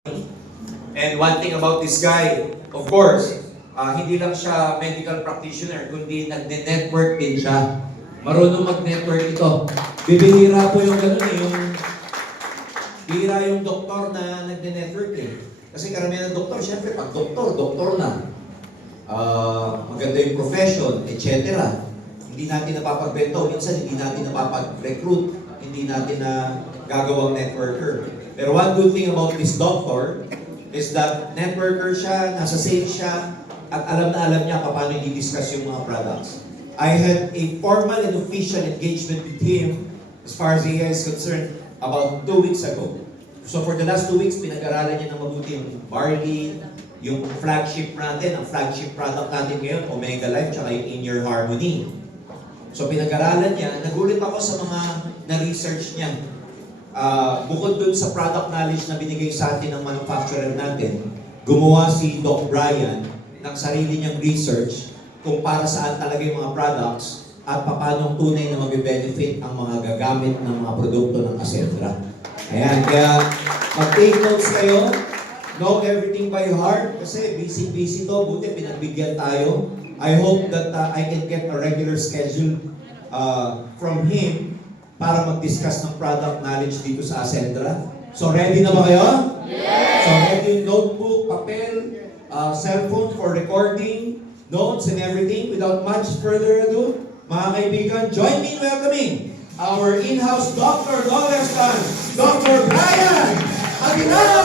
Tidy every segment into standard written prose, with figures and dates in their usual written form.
And one thing about this guy, of course, hindi lang siya medical practitioner, kundi nagne-network din siya. Marunong mag-network ito. Bibihira po yung gano'n bihira yung doktor na nagne-network eh. Kasi karamihan ng doktor, syempre pag doktor na. Maganda yung profession, etc. Hindi natin napapagbento, minsan hindi natin napapag-recruit, hindi natin na gagawang networker. Pero one good thing about this doctor is that networker siya, nasa sales siya, at alam na alam niya paano i-discuss yung mga products. I had a formal and official engagement with him as far as AI is concerned about 2 weeks ago. So for the last 2 weeks, pinag-aralan niya ng mabuti yung barley, yung flagship natin, ang flagship product natin ngayon, Omega Life, tsaka yung In Your Harmony. So pinag-aralan niya, nagulit ako sa mga na-research niya. Bukod dun sa product knowledge na binigay sa atin ng manufacturer natin, gumawa si Doc Brian ng sarili niyang research kung para saan talaga yung mga products at paano tunay na mabibenefit ang mga gagamit ng mga produkto ng Ascendra. Ayan, kaya mag-take notes kayo, know everything by heart, kasi busy-busy to, buti pinagbigyan tayo. I hope that I can get a regular schedule from him para mag-discuss ng product knowledge dito sa Ascendra. So ready na ba kayo? Yes! So ready yung notebook, papel, cellphone for recording, notes and everything. Without much further ado, mga kaibigan, join me in welcoming our in-house Dr. Dolerstan, Dr. Brian Aguilar!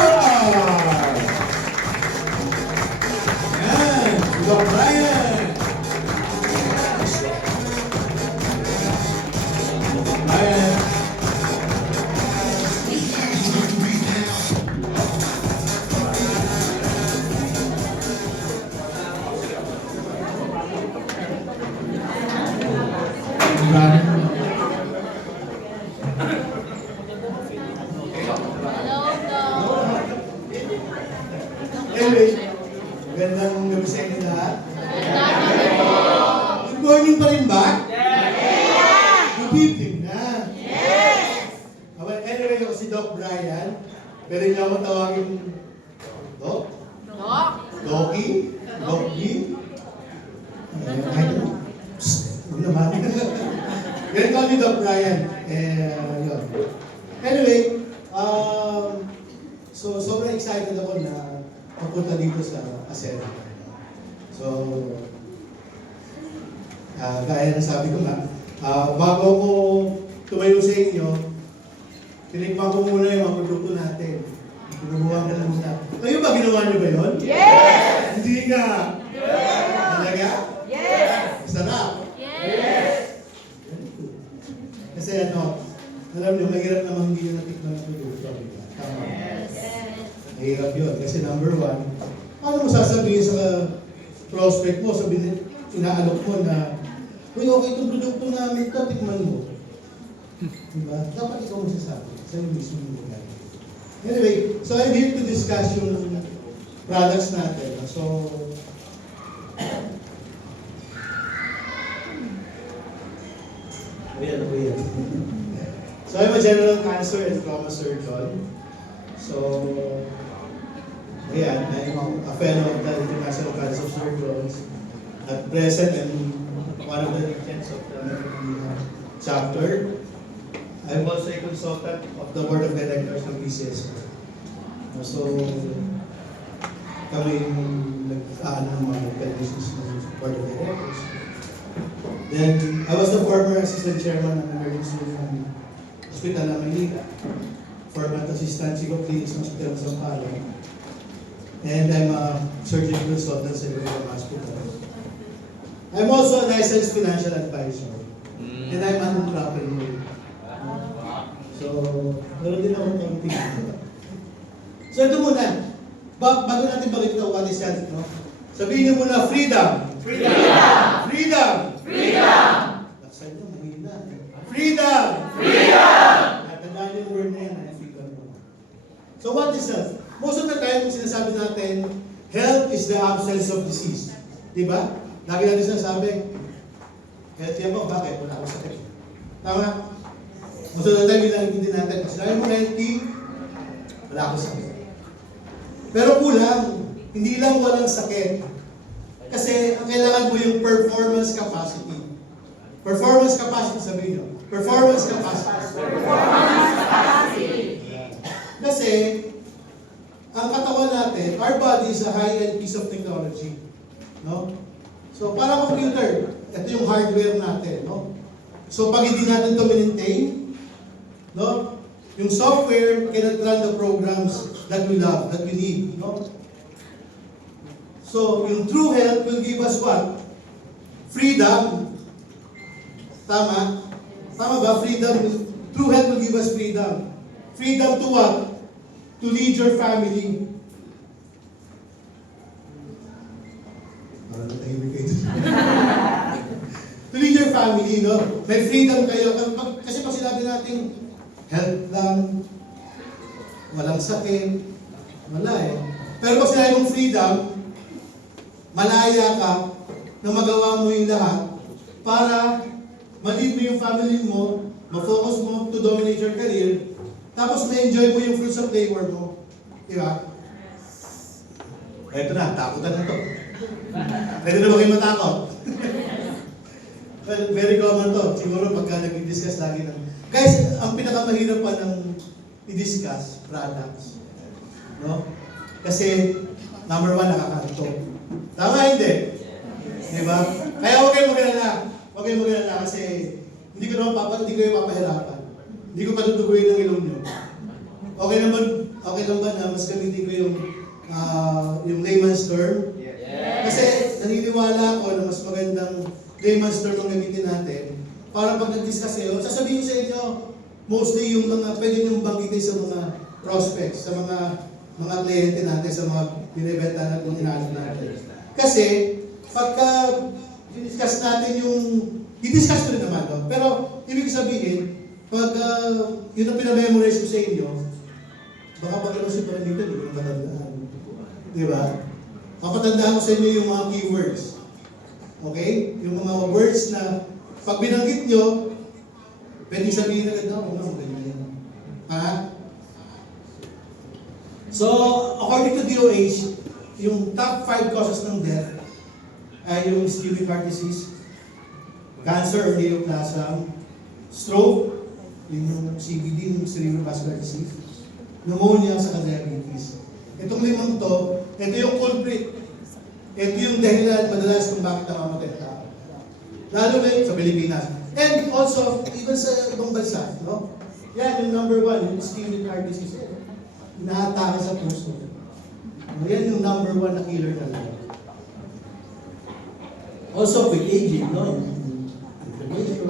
Ayan, Dr. Brian! Brian! Anyway, magandang gabi sa inyo lahat. Good morning pa rin ba? Yes! Good evening na. Yes! Anyway, ako si Doc Brian. Pero niyo ako tawagin Doc? Doc? Doki? Doki? Huwag naman. Pero call me Doc Brian. Yun. Anyway, so sobrang excited ako na papunta dito sa Ascendra. So, gaya ng sabi ko nga, bago ko tumayo sa inyo, tinikman ko muna yung mga produkto natin. Pinubuhan ka lang muna. Kayo ba, ginawa niyo ba yun? Yes! Hindi nga? Yes! Talaga? Yes! Sarap? Yes! Kasi alam niyo, mahirap naman hindi yung natikman ng produkto. Tama. Yes! Mahirap yun. Kasi number one, paano mo sasabihin sa prospect mo, inaalok mo na, uy, okay itong produkto namin ito, tikman mo. Diba? Dapat ikaw masasabi. Sa'yo mismo yung gagawin. Anyway, so I'm here to discuss yung products natin. So, ayan. So I'm a general cancer and trauma surgeon. So, ayan, I'm a fellow of the International Cancer Surgeons. At present, I'm one of the agents of the chapter. I'm also a consultant of the Board of Directors ng PCS. So, kami yung nag-aan ng mga conditions ng Board of Directors. Then, I was the former assistant chairman ng emergency room hospital ng Maynila. Former assistant chief of clinics ng Hospital ng Sampalo. And I'm a surgeon consultant sa Riverview Hospital. I'm also a licensed financial advisor. And I'm an entrepreneur. So, meron din ako kaunting. So, ito muna. Bago natin bakita what is that, no? Sabihin niyo muna, freedom! Freedom! Freedom! Freedom! Laksan niyo, mahina. Freedom! Freedom! Natandaan yung word na yan. So what is health? Most of the time, sinasabi natin, health is the absence of disease. Diba? Lagi natin sinasabi, healthy ako, bakit? Wala akong sakit. Tama? Most of the time, hindi natin. Pag sinabi mo healthy, wala akong sakit. Pero kulang, hindi lang walang sakit. Kasi ang kailangan mo yung performance capacity. Performance capacity, sabihin nyo. Performance capacity. Kasi, ang katawan natin, our body is a high-end piece of technology. No? So, parang computer, ito yung hardware natin. No? So, pag hindi natin ito maintain, no? Yung software cannot run the programs that we love, that we need. No? So, yung true health will give us what? Freedom. Tama? Tama ba? Freedom. True health will give us freedom. Freedom to what? To lead your family. Parang natahimik kayo. To lead your family, no? May freedom kayo. Kasi pag sinabi natin, health lang, walang sakit, wala eh. Pero pag sinabi mong freedom, malaya ka na magawa mo yung lahat para ma-lead mo yung family mo, ma-focus mo to dominate your career, tapos ma-enjoy mo yung fruits of labor mo. Di ba? Ito na, takutan na to. Pwede na ba kayo matakot? Well, very common to. Siguro pagka nag-discuss lagi ng... Guys, ang pinakamahirap pa ng i-discuss, products. No? Kasi, number one, nakakaantok. Tama hindi? Di ba? Kaya huwag kayong mag-alala. Huwag kayong mag-alala kasi hindi ko kayo papahirapan. Hindi ko patutuguin ng ilong nyo. Okay lang ba na mas gamitin ko yung layman's term? Kasi naniniwala ako na mas magandang layman's term ang gamitin natin para pag nag-discuss kayo, sasabihin ko sa inyo mostly yung mga pwede nyo banggitin sa mga prospects, sa mga kliyente natin, sa mga binibenta natin kung inaano natin. Kasi pagka i-discuss natin i-discuss ko rin naman, no? Pero ibig sabihin, pag yun ang pinamemorize ko sa inyo, baka pag ano si Paramita, hindi ko matandaan. Di ba? Papatandaan ko sa inyo yung mga keywords. Okay? Yung mga words na pag binanggit nyo, pwede sabihin agad na, ganyan. Ha? So, according to DOH, yung top 5 causes ng death ay yung ischemic heart disease, cancer or neoplasm, stroke, yung CVD, yung cerebrovascular disease, pneumonia sa diabetes. Itong limang to, ito yung culprit. Ito yung dahilan madalas kung bakit namamatay ang tao. Lalo na sa Pilipinas. And also, even sa ibang bansa, no? Yan, yung number 1, yung ischemic heart disease. Inaatake sa puso. Yan yung number 1 na killer talaga. Also, with aging, no? Inflammation,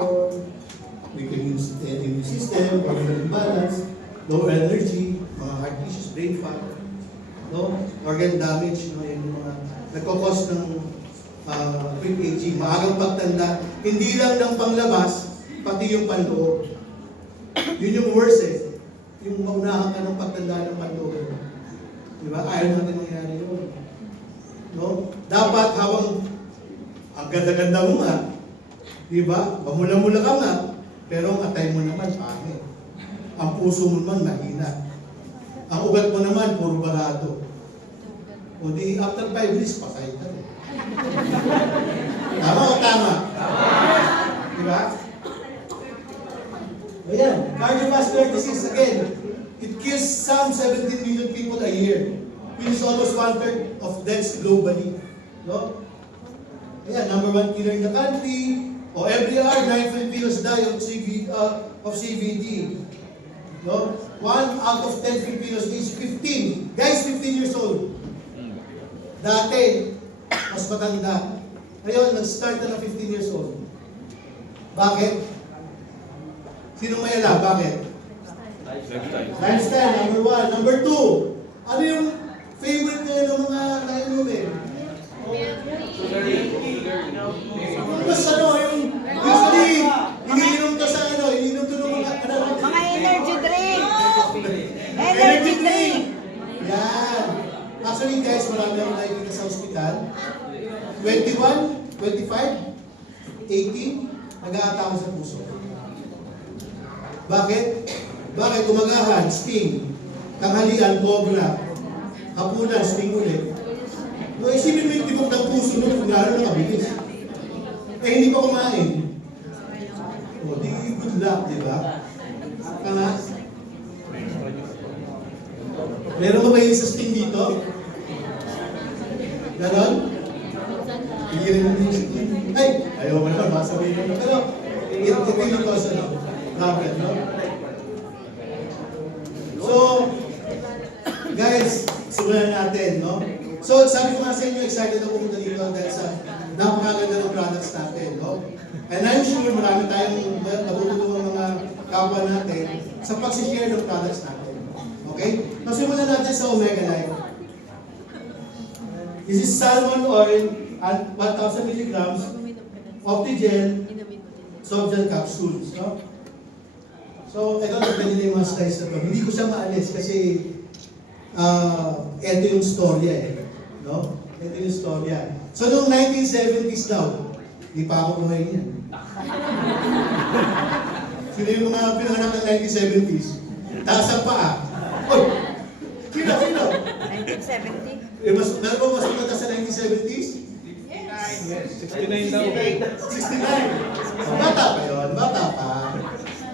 weakening immune system, hormonal imbalance, low energy, mga heart issues, brain fog, no? Organ damage, no? Yung mga nagkakos ng quick aging, maagang pagtanda, hindi lang ng panglabas, pati yung panloob. Yun yung worst eh. Yung maunahan ka ng pagtanda ng panloob. Diba? Ayaw natin mangyari yun. No? Dapat habang ang ganda-ganda mo nga, diba? Mamula-mula ka nga, pero ang atay mo naman, pangit. Ang puso mo naman, mahina. Ang ugat mo naman, puro barado. O di, after 5 minutes, patay ka. Tama o tama? Diba? Ayan, cardiovascular disease, again, it kills some 17 million people a year, which is almost 1/3 of deaths globally. No? Ayan, number 1 killer in the country, o every hour, 9 Filipinos die of CVD. No? 1 out of 10 Filipinos is 15. Guys, 15 years old. Dati, mas matanda. Ngayon, nag-start na ng 15 years old. Bakit? Sino may alam? Bakit? Lifestyle, number 1. Number 2, ano yung favorite nyo ng mga nainumin? Mas ano, yung usually, iniinom to sa ano, iniinom to ng mga energy drink! Energy drink! Yan. Actually guys, marami akong nakikita sa ospital. 21, 25, 18, nag-aatake sa puso. Bakit? Bakit? Umagahan, sting. Tanghalian, cobra. hapunan, swing ulit. No, isipin mo yung tibok ng puso mo kung gaano nakabilis. Eh, hindi pa kumain. O, di good luck, di ba? Kaya, meron ba kayo sa sting dito? Ganon? Pigilan mo yung sting. Ay, ayaw mo naman, baka sabihin mo. Pero, ito yung cause, problem, no? So, guys, simulan natin, no? So, sabi ko nga sa inyo, excited ako pumunta dito dahil sa napakaganda ng products natin, no? And I'm sure marami tayong matutulungan mga kapwa natin sa pag-share ng products natin. Okay? So, simulan natin sa Omega Life. This is salmon oil at 1,000 milligrams Optigel soft gel capsules, no? So, ito na pwede na yung mga slides na to. Hindi ko siya maalis kasi ito yung storya no? Ito yung storya. So, noong 1970s daw, hindi pa ako buhay niyan. Sino yung mga pinanganak ng 1970s? Taas ang paa. Oy! Sino? 1970? Meron ba mas maganda sa 1970s? 69 daw. 69. Bata pa yun, bata pa.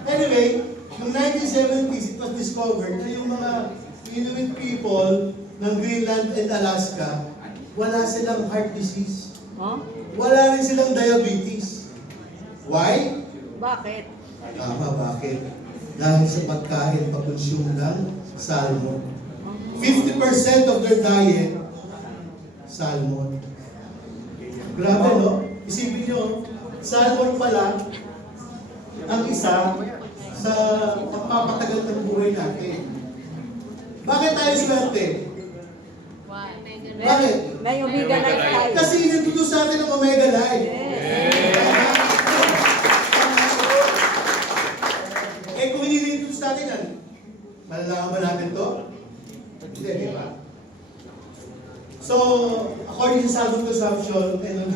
Anyway, noong 1970s, it was discovered na yung mga Inuit people ng Greenland and Alaska, wala silang heart disease. Huh? Wala rin silang diabetes. Why? Bakit? Tama, bakit? Dahil sa pagkain, pag-consume ng salmon. 50% of their diet, salmon. Grabe, no? Isipin nyo, salmon pala ang isa sa pagpapatagal ng buhay natin. Bakit tayo swerte? Bakit? May Omega Life tayo. Kasi inintroduce sa atin ang Omega Life. Eh kung inintroduce natin yan, malalaman ba natin to? Hindi, di ba? So, according sa salmon consumption and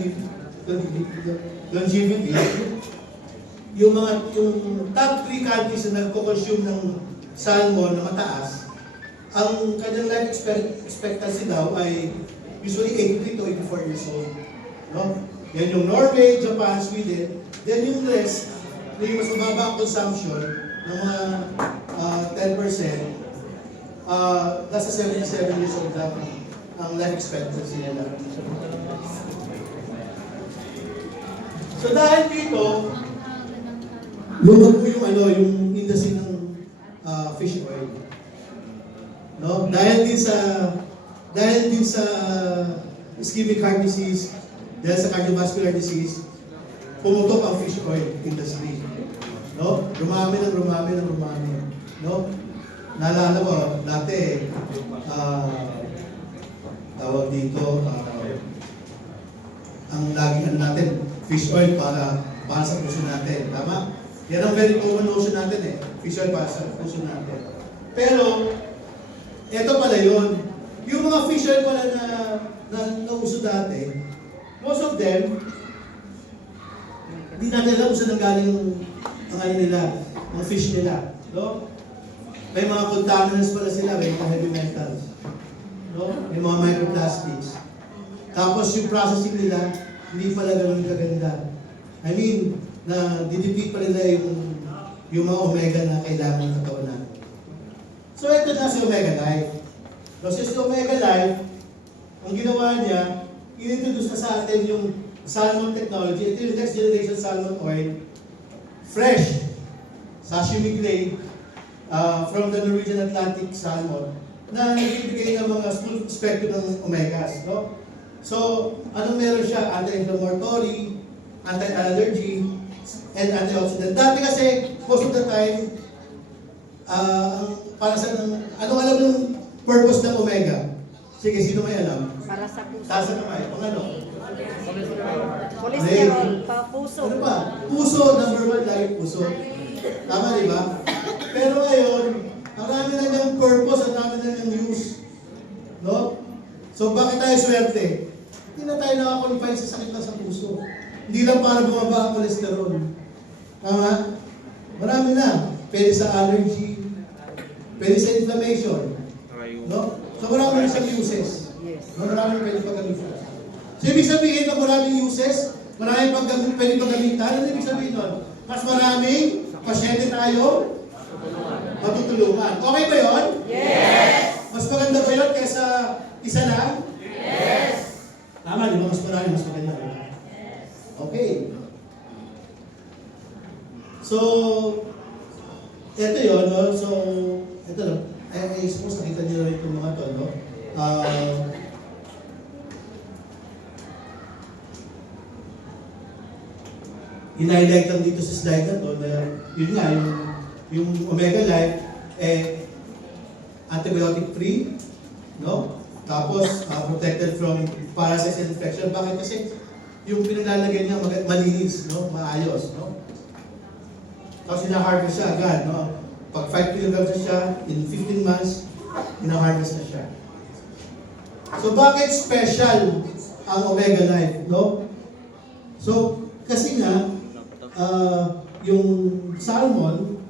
longevity, yung top 3 countries na nagko-consume ng salmon na mataas, ang kanyang life expectancy daw ay usually 83 to 84 years old. No? Yan yung Norway, Japan, Sweden. Then yung rest, yung mas mababa ang consumption ng mga 10%, nasa 77 years old lang ang life expectancy nila. So dahil dito, lumago yung industry ng fish oil. No? Dahil din sa ischemic heart disease, dahil sa cardiovascular disease, pumutok ang fish oil industry. No? Rumami. No? Naalala ko, dati, tawag dito, ang laging natin, fish oil para sa puso natin. Tama? Yan ang very common notion natin fish oil para sa puso natin. Pero, ito pala yun. Yung mga fish oil pala na nauso dati, most of them, hindi natin alam kung saan galing ang nila, ang fish nila. No? May mga contaminants pala sila, may mga heavy metals. No? May mga microplastics. Tapos yung processing nila, hindi pala ganun kaganda. I mean, na dideplete pa nila yung mga omega na kailangan ng katawan natin. So ito na si Omega Life. So si Omega Life, ang ginawa niya, inintroduce na sa atin yung salmon technology. Ito yung next generation salmon oil. Fresh, sashimi grade, from the Norwegian Atlantic salmon, na nagbibigay ng mga full spectrum ng omegas. No? So, anong meron siya? Anti-inflammatory, anti-allergy, and antioxidant. Dati kasi, most of the time, para sa anong alam ng purpose ng omega? Sige, sino may alam? Para sa puso. Tasa na kayo. Pang ano? Cholesterol, pa puso. Ano pa? Puso, number 1 lagi puso. Tama, di ba? Pero ngayon, marami na niyang purpose, ang marami na niyang use. No? So, bakit tayo swerte? Hindi na tayo nakakonfine sa sakit na sa puso. Hindi lang para bumaba ang cholesterol. Tama? Marami na. Pwede sa allergy, pwede sa inflammation. No? So marami siyang uses. Yes. Maraming pwede paggamitan. So ibig sabihin, pag maraming uses, maraming pwede paggamitan, ano ibig sabihin nun? Mas maraming pasyente tayo matutulungan. Okay ba yun? Yes. Mas maganda ba yun kaysa isa lang? Yes. Tama, di ba? Mas marami, mas maganda. Okay. So, ito yun, no? So, ito lang. I suppose nakita niyo rin itong mga to, no? In-highlight lang dito sa slide na to na yun nga, yung Omega Life, antibiotic free, no? Tapos, protected from parasites and infection. Bakit? Kasi yung pinalalagay niya malinis, no? Maayos, no? Tapos ina-harvest siya agad, no? Pag 5 kilograms na siya, in 15 months, ina-harvest na siya. So, bakit special ang Omega Life, no? So, kasi nga, yung salmon,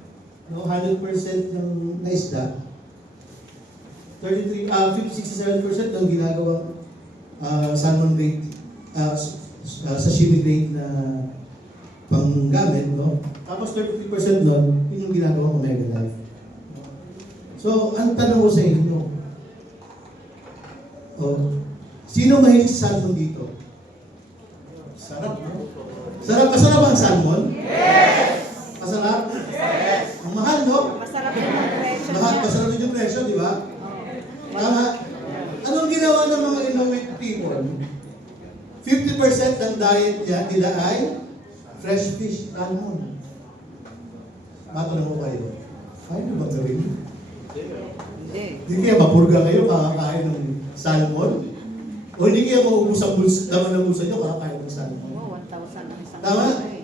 no, 100% ng naisda, 67% ng ginagawang salmon grade, sashimi grade na panggamit, no? Tapos 33% nun, yun yung ginagawang Omega Life. So, ang tanong ko sa inyo, sino mahilig sa salmon dito? Sarap, no? Sarap, masarap ang salmon? Yes! Masarap? Yes! Ang mahal, no? Masarap yung presyo Mahal, niya. masarap din yung presyo, di ba? Tama? Anong ginawa ng mga Inuit people? 50% ng diet nila ay fresh fish, salmon. Matanong ko kayo, kaya nyo bang gawin? Hindi. Hindi kaya mapurga kayo kakakain ng salmon? O hindi kaya maubos ang laman ng bulsa nyo kakakain ng salmon? Oh, 1,000 ang isang Tama? kilo eh.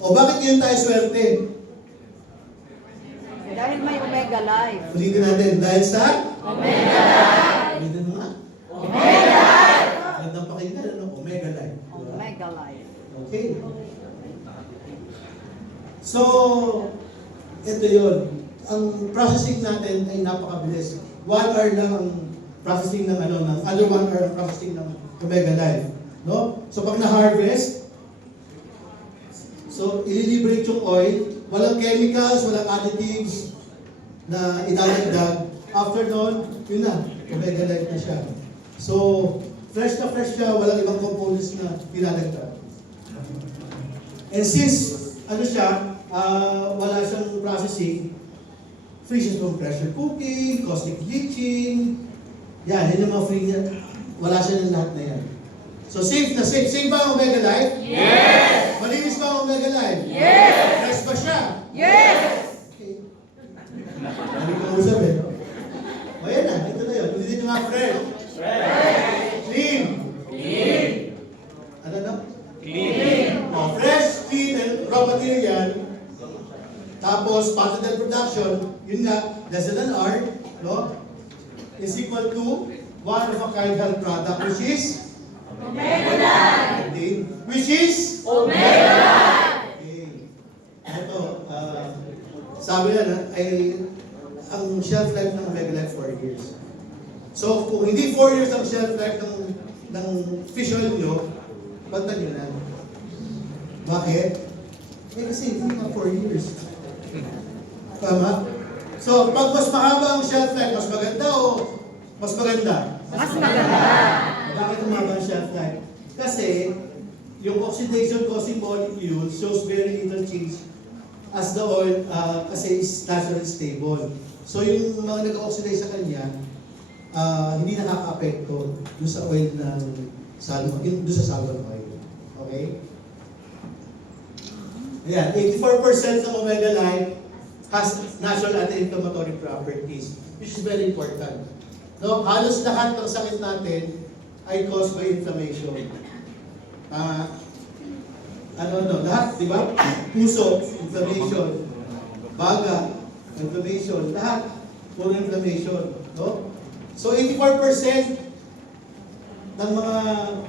O bakit ngayon tayo swerte? Dahil may Omega Life. Ulitin natin, dahil sa? Omega Life. Ulitin mo nga. Omega Life! Magandang pakinggan, ano? Omega Life. Omega Life. Okay. So, ito yun. Ang processing natin ay napakabilis. 1 hour lang ang processing ng under 1 hour ang processing ng Omega Life. No? So, pag na-harvest, so, ililiberate yung oil, walang chemicals, walang additives na idadagdag. After nun, yun na, Omega Life na siya. So, fresh na fresh siya, walang ibang components na dinadagdag. And since, wala siyang processing, free siya from pressure cooking, caustic bleaching, yan, yun yung mga free niya. Wala siya ng lahat na yan. So, safe na safe. Safe ba ang Omega Life? Yes! Malinis ba ang Omega Life? Yes! Fresh ba siya? Yes! Okay. Hindi ko usap eh. O yan na, ito na yun. Ulitin nyo nga fresh. Fresh! Clean! Clean! Ano na? Clean! O, fresh, clean, and raw material. Tapos, patented production, yun nga, less than an hour, no? Is equal to one-of-a-kind health product, which is? Omega Life! Which is? Omega Life! Okay. Ito, sabi na, ay ang shelf life ng Omega Life 4 years. So, kung hindi 4 years ang shelf life ng fish oil nyo, bantan nyo na. Bakit? Kasi hindi nga 4 years. Tama? So, pag mas mahaba ang shelf life, mas maganda o mas maganda? Mas maganda. Bakit humaba ang shelf life? Kasi, yung oxidation causing molecule shows very little change as the oil kasi is naturally stable. So, yung mga nag-oxidize sa kanya, hindi nakaka-apekto doon sa oil ng salmon, doon sa salmon oil. Okay? Ayan, 84% ng Omega Life has natural anti-inflammatory properties, which is very important. No, halos lahat ng sakit natin ay caused by inflammation. Lahat, di ba? Puso, inflammation. Baga, inflammation. Lahat, puro inflammation. No? So, 84% ng mga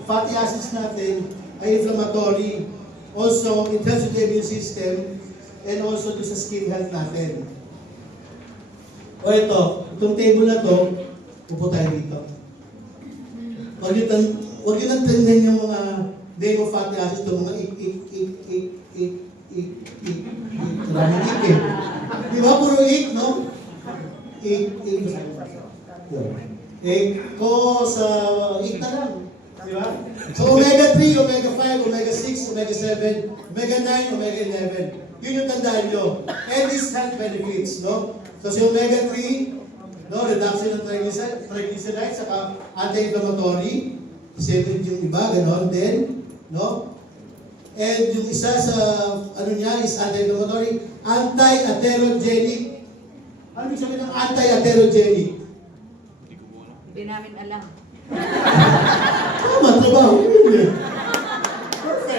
fatty acids natin ay inflammatory. Also, it helps with the immune system and also sa skin health natin. O itong table na to, Upo tayo dito. Huwag nyo nang tingnan yung mga name of fatty acids, itong mga maraming ik eh. Di ba? Puro ik, no? Ko sa ik na lang. Di ba? So omega 3, omega 5, omega 6, omega 7, omega 9, omega 11. Yun yung tandaan nyo. And these health benefits, no? So si omega 3, no, reduction ng triglycerides, saka anti-inflammatory. Kasi yung iba, ganon din, no? And yung isa sa, ano niya, is anti-inflammatory, anti-atherogenic. Ano yung sabi ng anti-atherogenic? Hindi namin alam. Tama, trabaho. Kasi,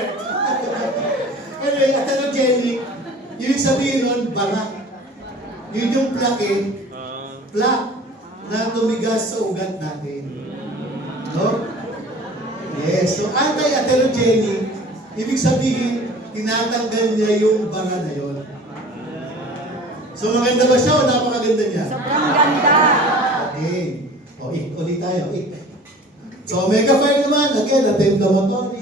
Anyway, atherogenic, yung sabihin nun, bara. Yun yung plaque, plaque na tumigas sa ugat natin. No? Yes, so anti-atherogenic, ibig sabihin, tinatanggal niya yung bara na yun. So maganda ba siya o napakaganda niya? sobrang ganda. Okay. O, ulit tayo. So omega 5 naman, again, anti-inflammatory.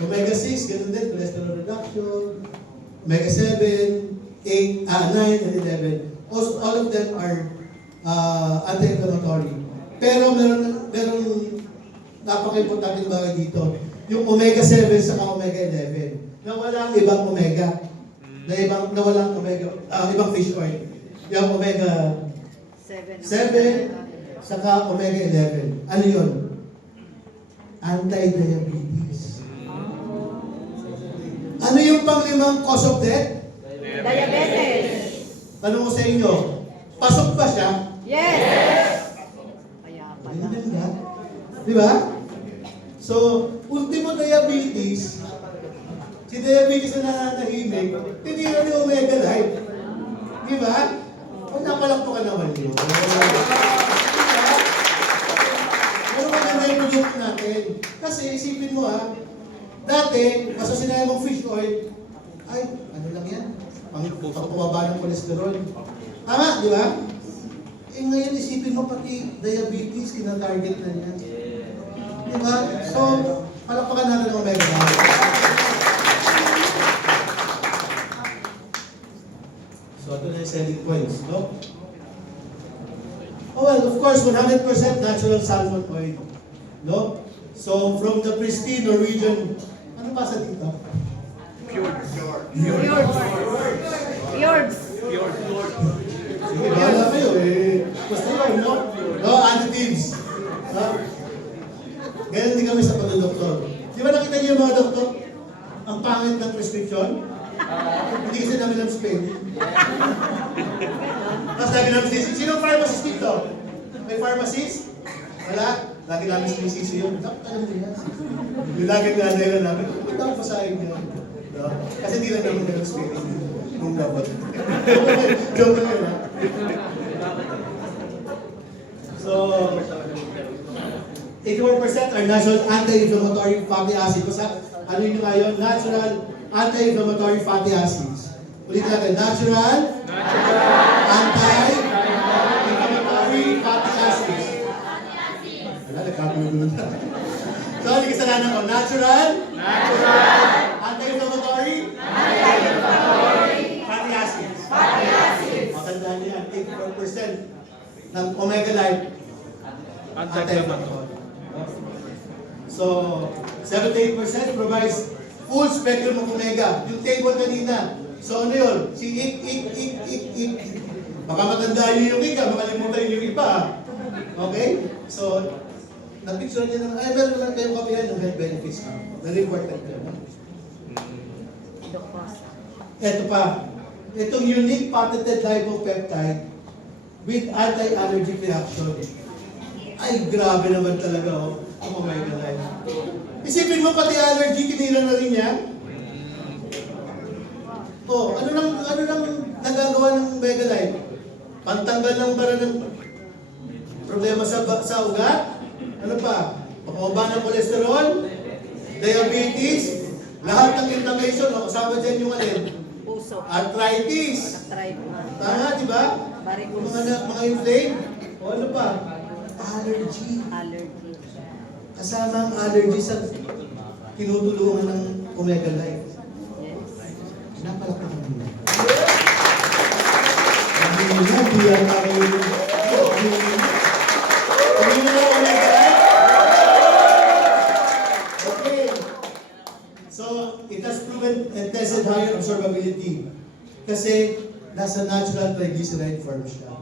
Omega 6, ganun din, cholesterol reduction. Omega 7, 8, 9, and 11. All of them are anti-inflammatory. Pero meron napaka-importante bagay dito. Yung omega 7 sa omega 11. Na walang ibang omega. Na walang omega, ibang fish oil. Yung omega 7 saka omega 11. Ano yun? Anti-diabetes. Ano yung panglimang cause of death? Diabetes. Tanong ko sa inyo, pasok ba siya? Yes. Kaya pala. Ayun nga. Di ba? So, ultimo diabetes, si diabetes na nananahimik, tinira ni Omega Life. Di ba? Kung napalakpakan naman yun. Pero maganda yung produkto natin. Kasi isipin mo dati, basta sinaya mong fish oil, ay, ano lang yan? Pang-pumaba ng kolesterol. Tama, di ba? Eh ngayon isipin mo pati diabetes, kina-target na niya. Di ba? So, palakpakan natin ang Omega Life. So, ito na yung selling points, no? Oh, well, of course, 100% natural salmon oil, no? So, from the pristine Norwegian, ano pa sa dito? Fjords. Sige, bahala kayo eh. Basta yun, no? No, additives. No? Ganyan din kami sa pagdodoktor. Di ba nakita niyo yung mga doktor? Ang pangit ng prescription? Hindi kasi namin alam spelling. Tapos lagi namin sinisisi. Sino ang pharmacist dito? May pharmacist? Wala? Lagi namin sinisisi yun. Dapat alam niyo yan. Yung lagi nilalayan namin, ba't dapat pasahin yun? No? Kasi hindi lang namin alam spelling. Nung dapat. Joke lang yun, ha? So, 81% are natural anti-inflammatory fatty acids. Basta, ano yun nga yun? Natural anti-inflammatory fatty acids. Ulit natin, natural anti-inflammatory fatty acids. Wala, nagkagulo na. So, ano yung kasalanan ko? Natural anti-inflammatory fatty acids. Matandaan niyo yan, 84% ng Omega Life anti-inflammatory. So, 78% provides full spectrum of omega. Yung table kanina. So, ano yun? Si ik. Baka matandaan niyo yung ika, makalimutan niyo yung iba. Okay? So, na-picture niyo na, ay, meron lang kayong kapihan ng health benefits. Very important yun. Ito pa. Itong unique patented lipopeptide with anti-allergic reaction. Ay, grabe naman talaga, ang Omega Life. Isipin mo pati allergy, tinira na rin niya. Ano nang nagagawa ng Omega Life? Pantanggal ng bara ng problema sa ugat? Ano pa? Pababa ng kolesterol? Diabetes? Lahat ng inflammation, kasama dyan yung Puso. arthritis. Try po. Tama, di ba? Varicose. Mga inflame. O ano pa? allergy. Allergy. Kasama ang allergy sa tinutulungan ng Omega Life. Yes. Napalakpakan mo. Sabi mo na, di yata kayo. Sabi mo na, Omega Life. Okay. So, it has proven and tested higher absorbability. Kasi, nasa natural triglyceride form siya.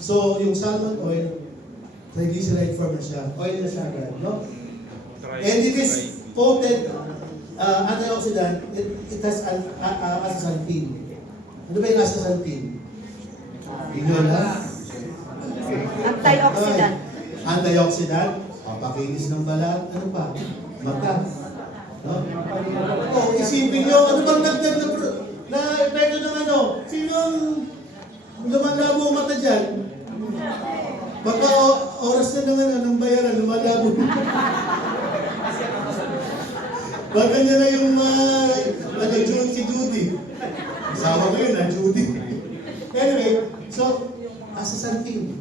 So, yung salmon oil, triglyceride form na siya. Oil na siya, no? And it is potent antioxidant. It has astaxanthin. Ano ba yung astaxanthin? Inyo lang. Antioxidant. Antioxidant. Papakinis ng balat. Ano pa? Mata. No? Oh, isipin nyo, ano bang dagdag na epekto ng ano? Sinong lumalabo ang mata dyan? Baka oras na ng ano, ng bayaran, lumalabo. Baka niya na yung si Judy. Asawa ko yun, Judy. Anyway, so, astaxanthin.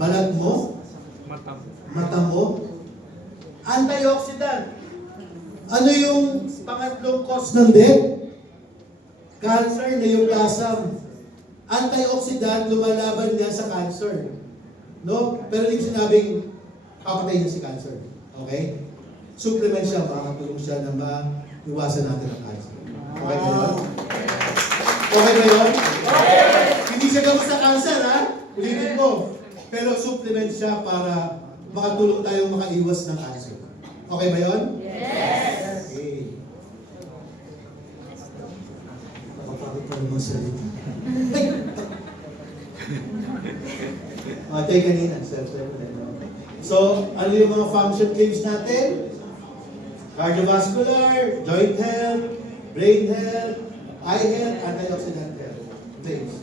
Balat mo, mata mo, antioxidant. Ano yung pangatlong cause ng death? Cancer na yung lasam. Antioxidant, lumalaban niya sa cancer. No? Pero hindi sinabing papatay niya si cancer. Okay? Supplement siya, makakatulong siya na maiwasan natin ang cancer. Okay ba yun? Okay ba yun? Hindi siya gamot sa cancer, ha? Ulitin mo. Pero supplement siya para makatulong tayong makaiwas ng cancer. Okay ba yun? Yes! Okay. Nakapagod pa naman salita. Tayo kanina, self-referent. So, ano yung mga function claims natin? Cardiovascular, joint health, brain health, eye health, antioxidant health. Claims.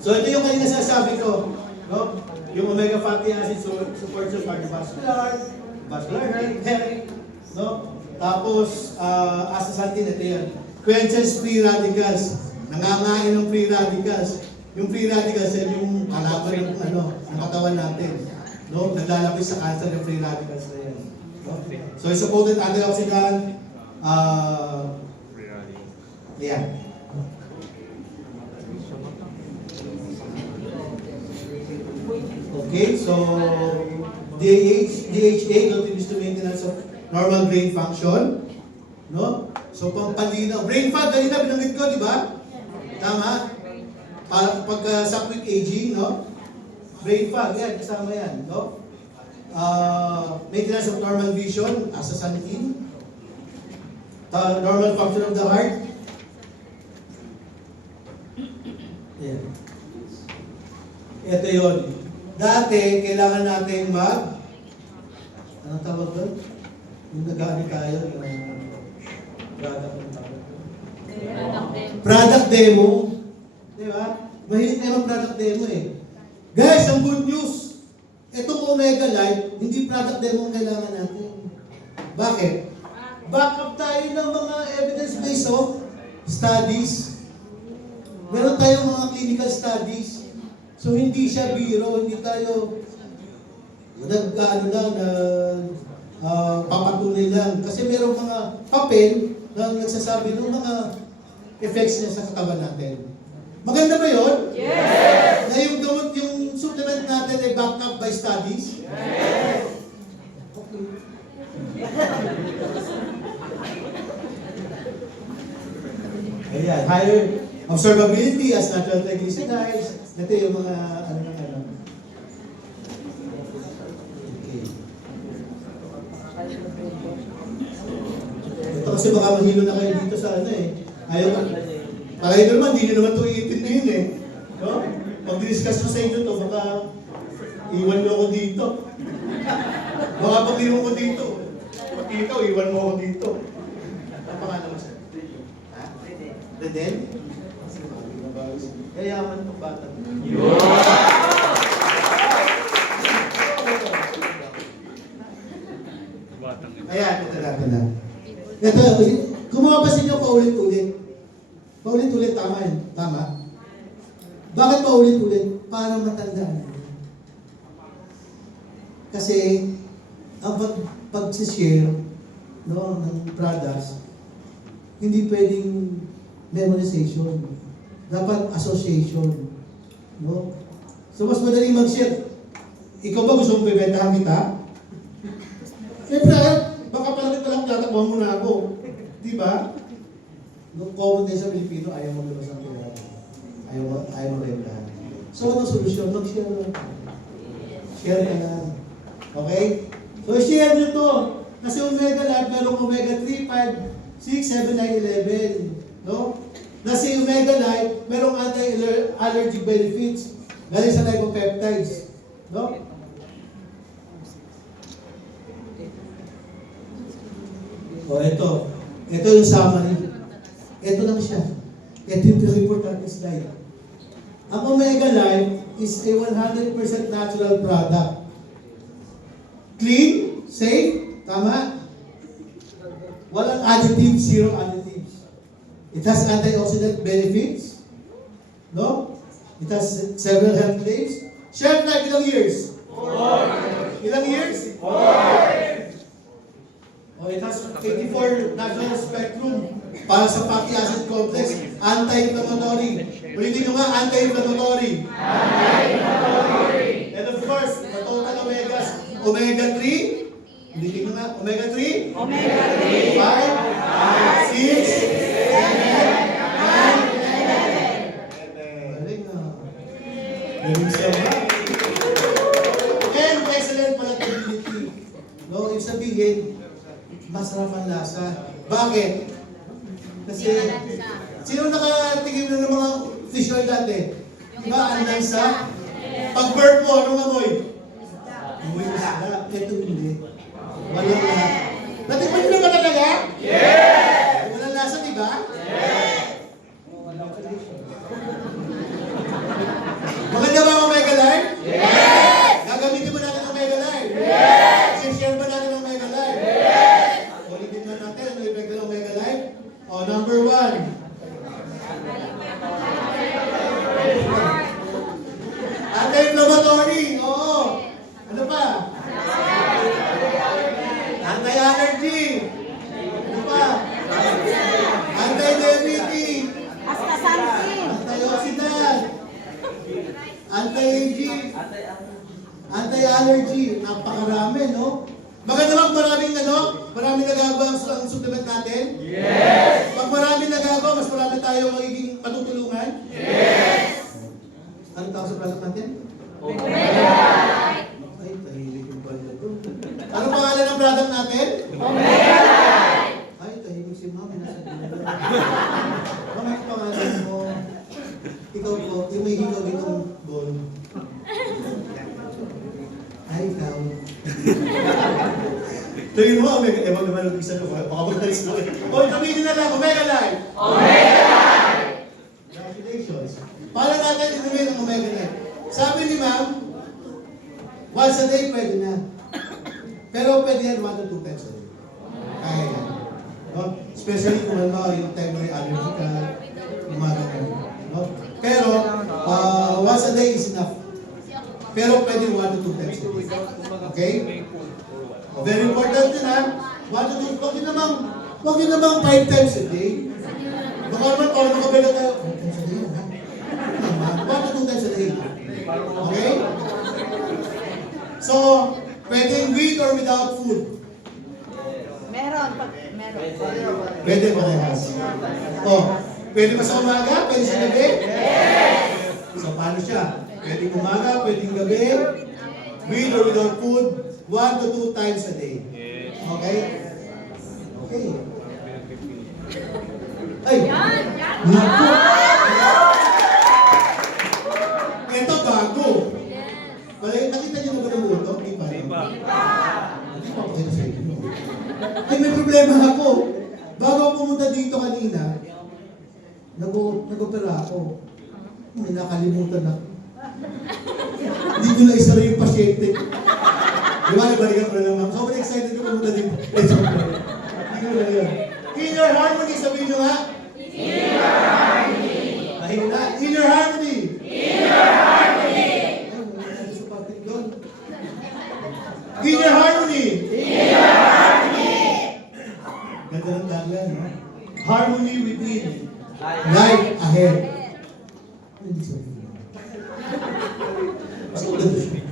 So, ito yung kanina sasabi ko. No? Yung omega fatty acid supports yung cardiovascular, vascular health, no? Tapos, astaxanthin, ito yan. Quenches free radicals. Nangangain ng free radicals. Yung free radicals, yan yung kalaban ng katawan natin. No? Naglalapis sa cancer yung free radicals na yan. No? So, it's a potent antioxidant. Yeah. Okay, so DHA contributes to maintenance of normal brain function. No? So, pampalinaw. Brain fog, kanina binanggit ko, di ba? Tama? Pag sa quick aging, no? Brain fog, yan, kasama yan, no? Maintenance of normal vision, astaxanthin. Normal function of the heart. Yan. Ito yun. Dati, kailangan natin anong tawag doon? Yung nag-aani tayo, product demo. Di ba? Mahilig tayo ng product demo eh. Guys, ang good news, itong Omega Life, hindi product demo ang kailangan natin. Bakit? Backup tayo ng mga evidence-based studies. Meron tayong mga clinical studies. So hindi siya biro, hindi tayo papatunay lang. Kasi merong mga papel na nagsasabi ng mga effects niya sa katawan natin. Maganda ba yun? Yes! Na yung gamot, yung supplement natin ay backed up by studies? Yes! Okay. Ayan, higher observability as natural triglycerides. Ito yung mga ano. Okay. Ito kasi baka mahilo na kayo dito sa ano eh. Ayaw ka. Para ito naman, hindi nyo naman ito iintindihin eh. No? Pag diniscuss ko sa inyo ito, baka iwan mo ako dito. Baka pag iwan ko dito. Pag ikaw, iwan mo ako dito. Ano pangalan mo sir? Ha? Redel? Yayaman itong bata. Ayan, ito na. Ito, kung mapapasin nyo paulit-ulit. Paulit-ulit, tama yun. Tama? Bakit paulit-ulit? Para matandaan. Kasi, ang pag-share no, ng products, hindi pwedeng memorization. Dapat association. No? So, mas madaling mag-share. Ikaw ba gusto mong bibentahan kita? Siyempre, baka pala lang tatakbuhan mo na ako. Di ba? No, common din sa Pilipino, ayaw mo labas ang pera. Ayaw mo bentahan. So, anong solusyon? Mag-share lang. Share ka lang. Okay? So, share nyo to. Kasi Omega Life, merong Omega 3, 5, 6, 7, 9, 11. No? Na si Omega Life, merong anti-allergic benefits. Galing sa lipopeptides. No? O, ito. Ito yung summary. Ito lang siya. Ito yung importante slide. Ang Omega Life is a 100% natural product. Clean, safe, tama? Walang additives, zero additives. It has antioxidant benefits. No? It has several health claims. Shelf life, ilang years? 4. Ilang years? 4. Oh, it has 84 natural spectrum para sa fatty acid complex. Anti-inflammatory. Ulitin nyo nga, anti-inflammatory. And of course, the total omegas. Omega 3. Ulitin nyo nga, omega 3. Omega 5, 6, 7, 9, 11. Galing na. Galing siya ba? And excellent palatability. No, ibig sabihin, masarap ang lasa. Bakit? Kasi, sino nakatingin na ng mga fish oil dati? Diba, ang lansa? Pag burp mo, anong amoy? Amoy isda. Ito hindi. Walang lahat. Natikman nyo na ba talaga? Yes! Walang lasa, diba? Yes! Maganda ba ang Omega Life? Yes! Gagamitin mo natin ang Omega Life? Yes! Share ba natin ang Omega Life? Yes! Ulitin na natin ang effect ng Omega Life. O, number 1. Anti-inflammatory. Oo. Ano pa? Anti-allergy. Ano pa? Anti-diabetes. Astaxanthin. Antioxidant. Anti-aging. Anti-allergy. Napakarami, no? Maganda bang maraming nagagawa ang supplement natin? Yes! Pag maraming nagagawa, mas marami tayo magiging matutulungan? Yes! Ano tawag sa product natin? Omega! Ay, tahimik yung pala ito. Ano pangalan ng product natin? Omega! Ay, tahimik si Mami. Nasa dito. Mami, ang pangalan mo. Ikaw po, yung may higaw itong ball. Ay, ikaw. Tingin mo, Omega, ewan naman ang isa ko, baka magalis mo. O, sabihin na lang, Omega Life! Omega Life! Congratulations. Paano natin inumin ang Omega Life? Sabi ni Ma'am, once a day pwede na. Pero pwede yan 1 to 2 times a day. Kaya yan. No? Especially kung ano, yung time may allergy ka, umaga ka. No? Pero, once a day is enough. Pero pwede 1 to 2 times a day. Okay? Very important din ha. 1 to 2, huwag yun namang 5 times a day. Baka naman, para makabela tayo. 5 times a day ha. 1 to 2 times a day. Okay? So, pwedeng with or without food. Meron. Pwede parehas. Oh, pwede ba sa umaga? Pwede sa gabi? Yes! So, paano siya? Pwede umaga, pwede gabi, with or without food, 1 to 2 times a day. Okay? Okay. Ay! Naku! Ito bago. Nakita niyo na ba ng buto? Hindi pa. Hindi pa pakita sa inyo. Ay, may problema ako. Bago ako pumunta dito kanina, nag-opera ako. May nakalimutan ako. Hindi ko na isara yung pasyente. Di ba, nabalikan ko na naman. Sobrang excited ko pumunta dito. Hindi ko na yun. Inner harmony, sabihin nyo nga. Inner harmony. Mahina. Inner harmony. Inner harmony. Ay, wala na sa patik doon. Inner harmony. Ganda ng tagline, no? Harmony within. Light ahead. Ano ibig sabihin? Kasi maganda siya.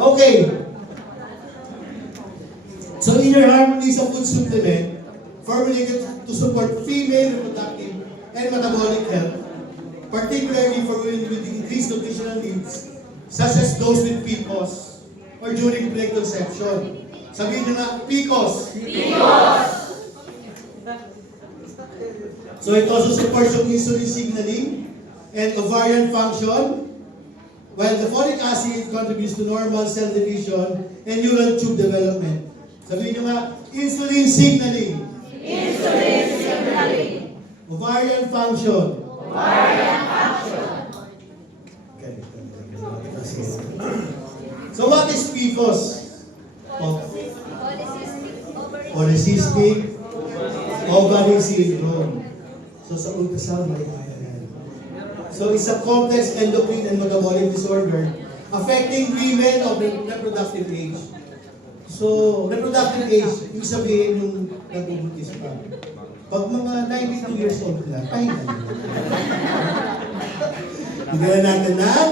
Okay. So inner harmony is a food supplement formulated to support female reproductive and metabolic health, particularly for women with increased nutritional needs, such as those with PCOS or during preconception. Sabihin nyo nga, PCOS. So it also supports yung insulin signaling and ovarian function, while the folic acid contributes to normal cell division and neural tube development. Sabihin nyo nga, insulin signaling. Ovarian function. So what is PCOS? Polycystic ovary syndrome. So sa ultrasound, may yan. So it's a complex endocrine and metabolic disorder affecting women of reproductive age. So, reproductive age, yung sabihin yung nagbubuntis pa. Pag mga 92 years old na, pahinga na. Bigyan natin ng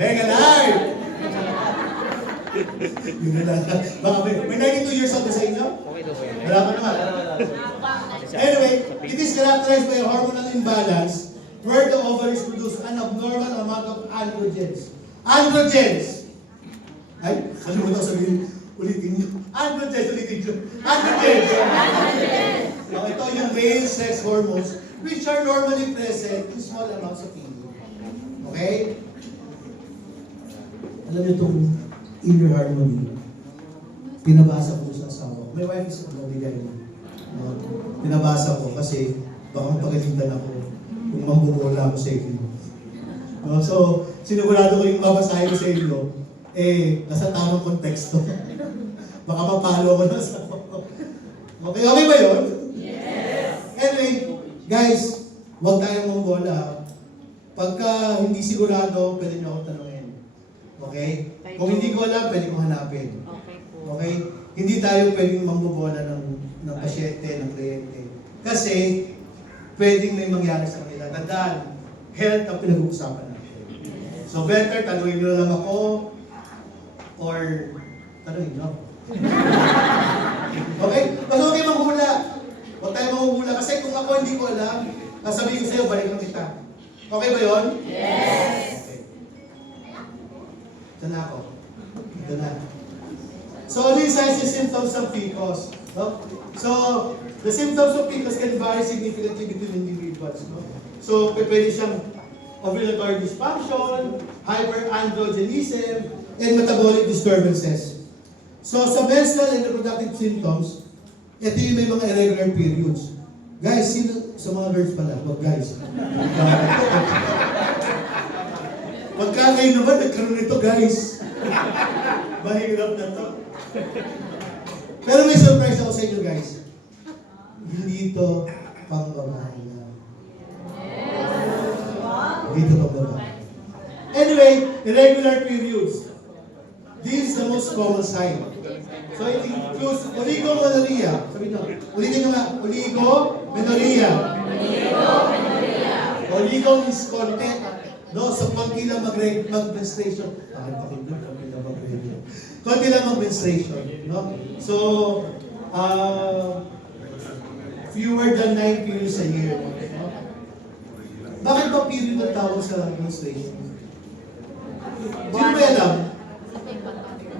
Mega Life! Yun na lang. Baka may 92 years old na sa inyo? Wala pa naman. Anyway, it is characterized by a hormonal imbalance where the ovaries produce an abnormal amount of androgens. Androgens! Ay, kalimutan sabihin. Ulitin nyo. Androgens, ulitin nyo. Androgens! Now, ito yung male sex hormones which are normally present in small amounts of female. Okay? Alam niyo itong inner harmony. Pinabasa ko sa asawa ko. My wife is nabigay mo. Pinabasa ko kasi baka mapagalitan ako kung mambubola ako sa inyo. So, sinigurado ko yung babasahin ko sa inyo, nasa tamang konteksto. Baka mapalo ko na sa Okay ba yun? Yes! Anyway, guys, huwag tayong mambola. Pagka hindi sigurado, pwede nyo akong tanungin. Okay? Kung hindi ko alam, pwede kong hanapin. Okay? Hindi tayo pwedeng mambobola ng pasyente, ng kliyente. Kasi, pwedeng may mangyari sa kanila. Tandaan, health ang pinag-uusapan natin. So better, tanungin nyo lang ako, or tanungin nyo. Okay? Basta huwag kayo manghula. Huwag tayo manghula. Kasi kung ako hindi ko alam, sasabihin ko sa'yo, balikan kita. Okay ba yun? Yes! Okay. Ito na ako. Ito na. So, ano yung signs and symptoms of PCOS? No? So, the symptoms of PCOS can vary significantly between individuals. No? So, pwede siyang ovulatory dysfunction, hyperandrogenism, and metabolic disturbances. So, sa menstrual and reproductive symptoms, ito yung may mga irregular periods. Guys, sino sa mga girls pala? Wag guys. Pagka kayo naman, nagkaroon nito guys. Mahirap na to. Pero may surprise ako sa inyo guys. Hindi ito pang babae na. Hindi ito pang babae. Anyway, irregular periods. This is the most common sign. So it includes oligomenorrhea. Sabihin nyo, ulitin nyo nga, oligomenorrhea. Oligo is content. No, so konti lang mag-menstruation. Bakit pakinggan? Konti lang mag-menstruation. Konti lang mag-menstruation. No? So, fewer than 9 periods a year. No? Bakit ba period ang tawag sa menstruation? Sino ba alam?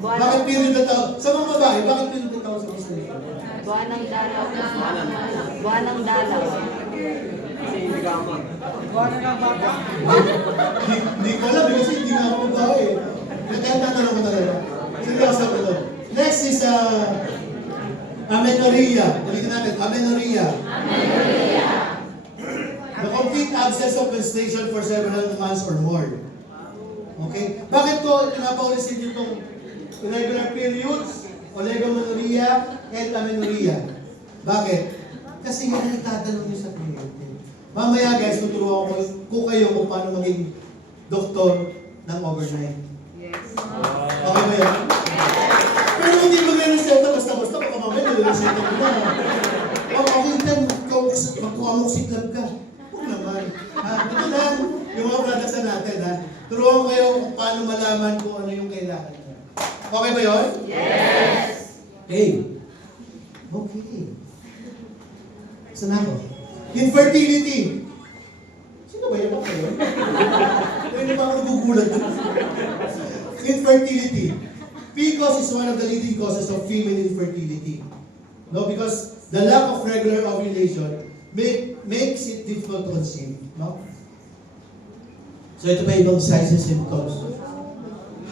Bakit period na tawag? Sa mga babae, bakit period na tawag sa menstruation? Buwan ng dalaw. Buwan ng dalaw. Hindi ko alam, kasi hindi nga ako babae. Kaya tatanong ko talaga. Seryoso ko ito. Next is amenorrhea. Ulitin natin, amenorrhea. The complete absence of menstruation for several months or more. Okay? Bakit ko pinapaulisin itong irregular periods, oligomenorrhea, and amenorrhea? Bakit? Kasi nga nagtatanong niyo sa kliyente. Mamaya guys, tuturuan ko kayo kung paano maging doktor ng overnight. Yes. Okay magkukamuksiklab ka. Huwag naman. Ito lang, yung mga products na natin, ha? Turuan ko kayo kung paano malaman kung ano yung kailangan nyo. Okay ba yun? Yes! Okay. Okay. Saan ako? Infertility. Sino ba yun? Ako yun? Hindi ba ako nagugulat? Infertility. PCOS is one of the leading causes of female infertility. No, because the lack of regular ovulation makes it difficult to conceive. No? So ito pa ibang signs and symptoms.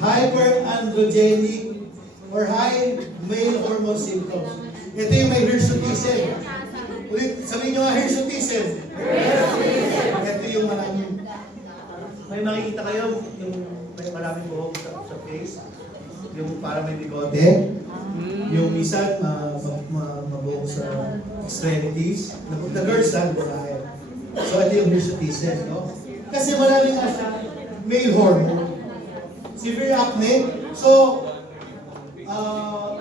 Hyperandrogenic or high male hormone symptoms. Ito yung may hirsutism. Ulit, sabihin nyo nga hirsutism. Ito yung maraming. May makikita kayo yung may maraming buhok sa face. Yung para may bigote. Yung minsan mabuhok sa extremities. The girls lang, babae. So ito yung hirsutism, no? Kasi maraming male hormone. Severe acne. So,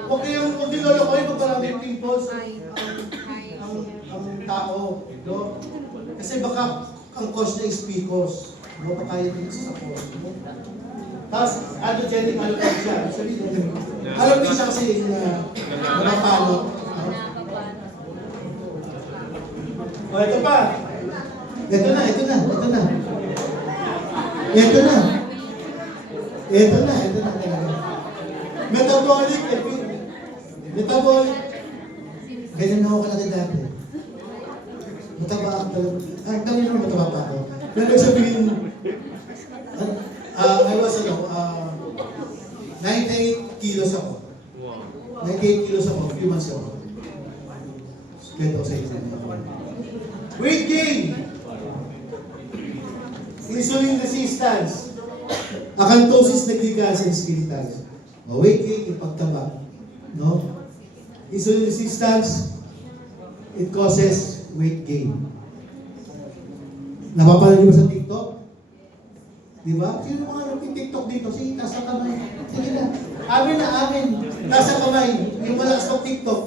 huwag nilolokoy pag maraming pimples ang tao. No? Kasi baka ang cause niya is PCOS. No? Baka yun sa cause. No? Tapos, androgenic alopecia. Actually, alopecia kasi napapalo. O, ito pa. Ito na. Metabolic. Ganyan na ako kalaki dati. Mataba ako talaga. Dami naman mataba pa ako. Pero nagsabihin, I was 98 kilos ako. 98 kilos ako, a few months ago. Ganito sa inyo. Weight gain! Insulin resistance. Acanthosis nigricans and skeletals. Weight gain, yung pagtaba. No? Insulin resistance, it causes weight gain. Napapanood niyo ba sa TikTok? Di ba? Sino mga nagtitiktok dito? Sige, taas ang kamay. Sige na. Amin. Taas ang kamay. Yung malakas pag TikTok.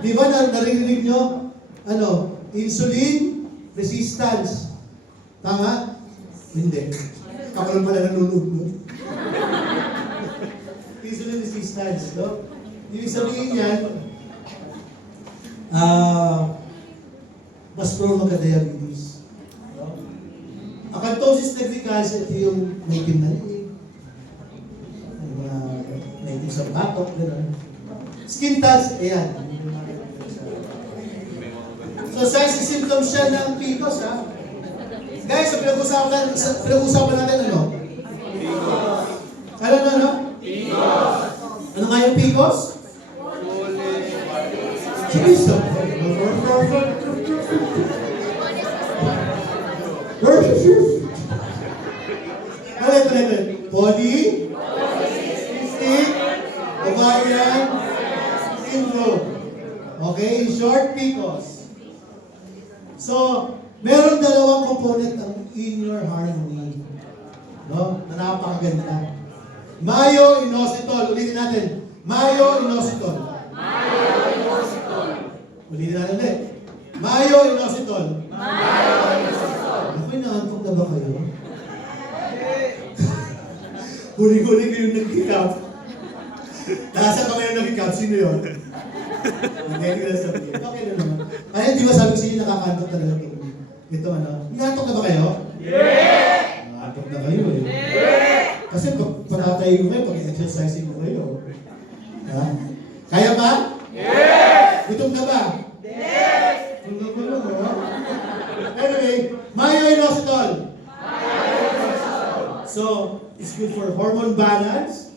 Di ba narinig nyo? Insulin resistance. Tama? Hindi. Ako lang pala nanonood nun. Insulin resistance, no? Ibig sabihin yan, mas prone magka-diabetes. No? Acanthosis nigricans, ito yung native na liig. Yung mga native sa batok, gano'n. Skin touch, ayan. So, signs and symptoms siya ng PCOS, ha? Guys, so pinag-usapan natin ano? PCOS. Ano? PCOS. Ano nga yung PCOS? Sige, so. Ito. Polycystic ovarian syndrome. Okay, in short, PCOS. So, meron dalawang component ang in your harmony. No? Na napakaganda. Myo-inositol. Ulitin natin. Myo-inositol. Ulitin natin ulit. Myo-inositol. Ako'y naantok na ba kayo? Huli-huli kayo nag-recap. Nasa kami yung nag-recap. Sino yun? Hindi ko na sabihin. Okay na naman. Ay, di ba sabi ko sa inyo nakakantok talaga ito? Ito Naantok na ba kayo? Yeah! Naantok na kayo eh. Yeah! Kasi pag patatayo ko kayo, pag-exercising ko kayo. Ha? Kaya ba? Yeah! Gutom na ba? Yes! Gutom na ba? Anyway, myo-inositol. So, it's good for hormone balance,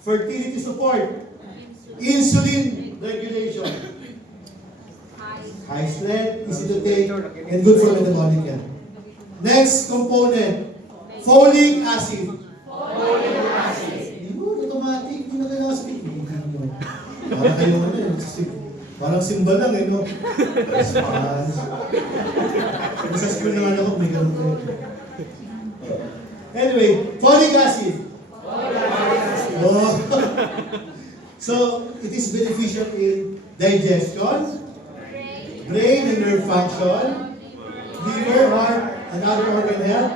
fertility support, insulin regulation, high strength, easy to take, and good for metabolic health. Next component, folic acid. Yun, automatic, hindi na kailangan sabihin. Parang kayo parang symbol lang no? Sa school naman ako, may ganun ko. Anyway, folic acid. Oh. So, it is beneficial in digestion, brain and nerve function, liver, heart, and other organ health,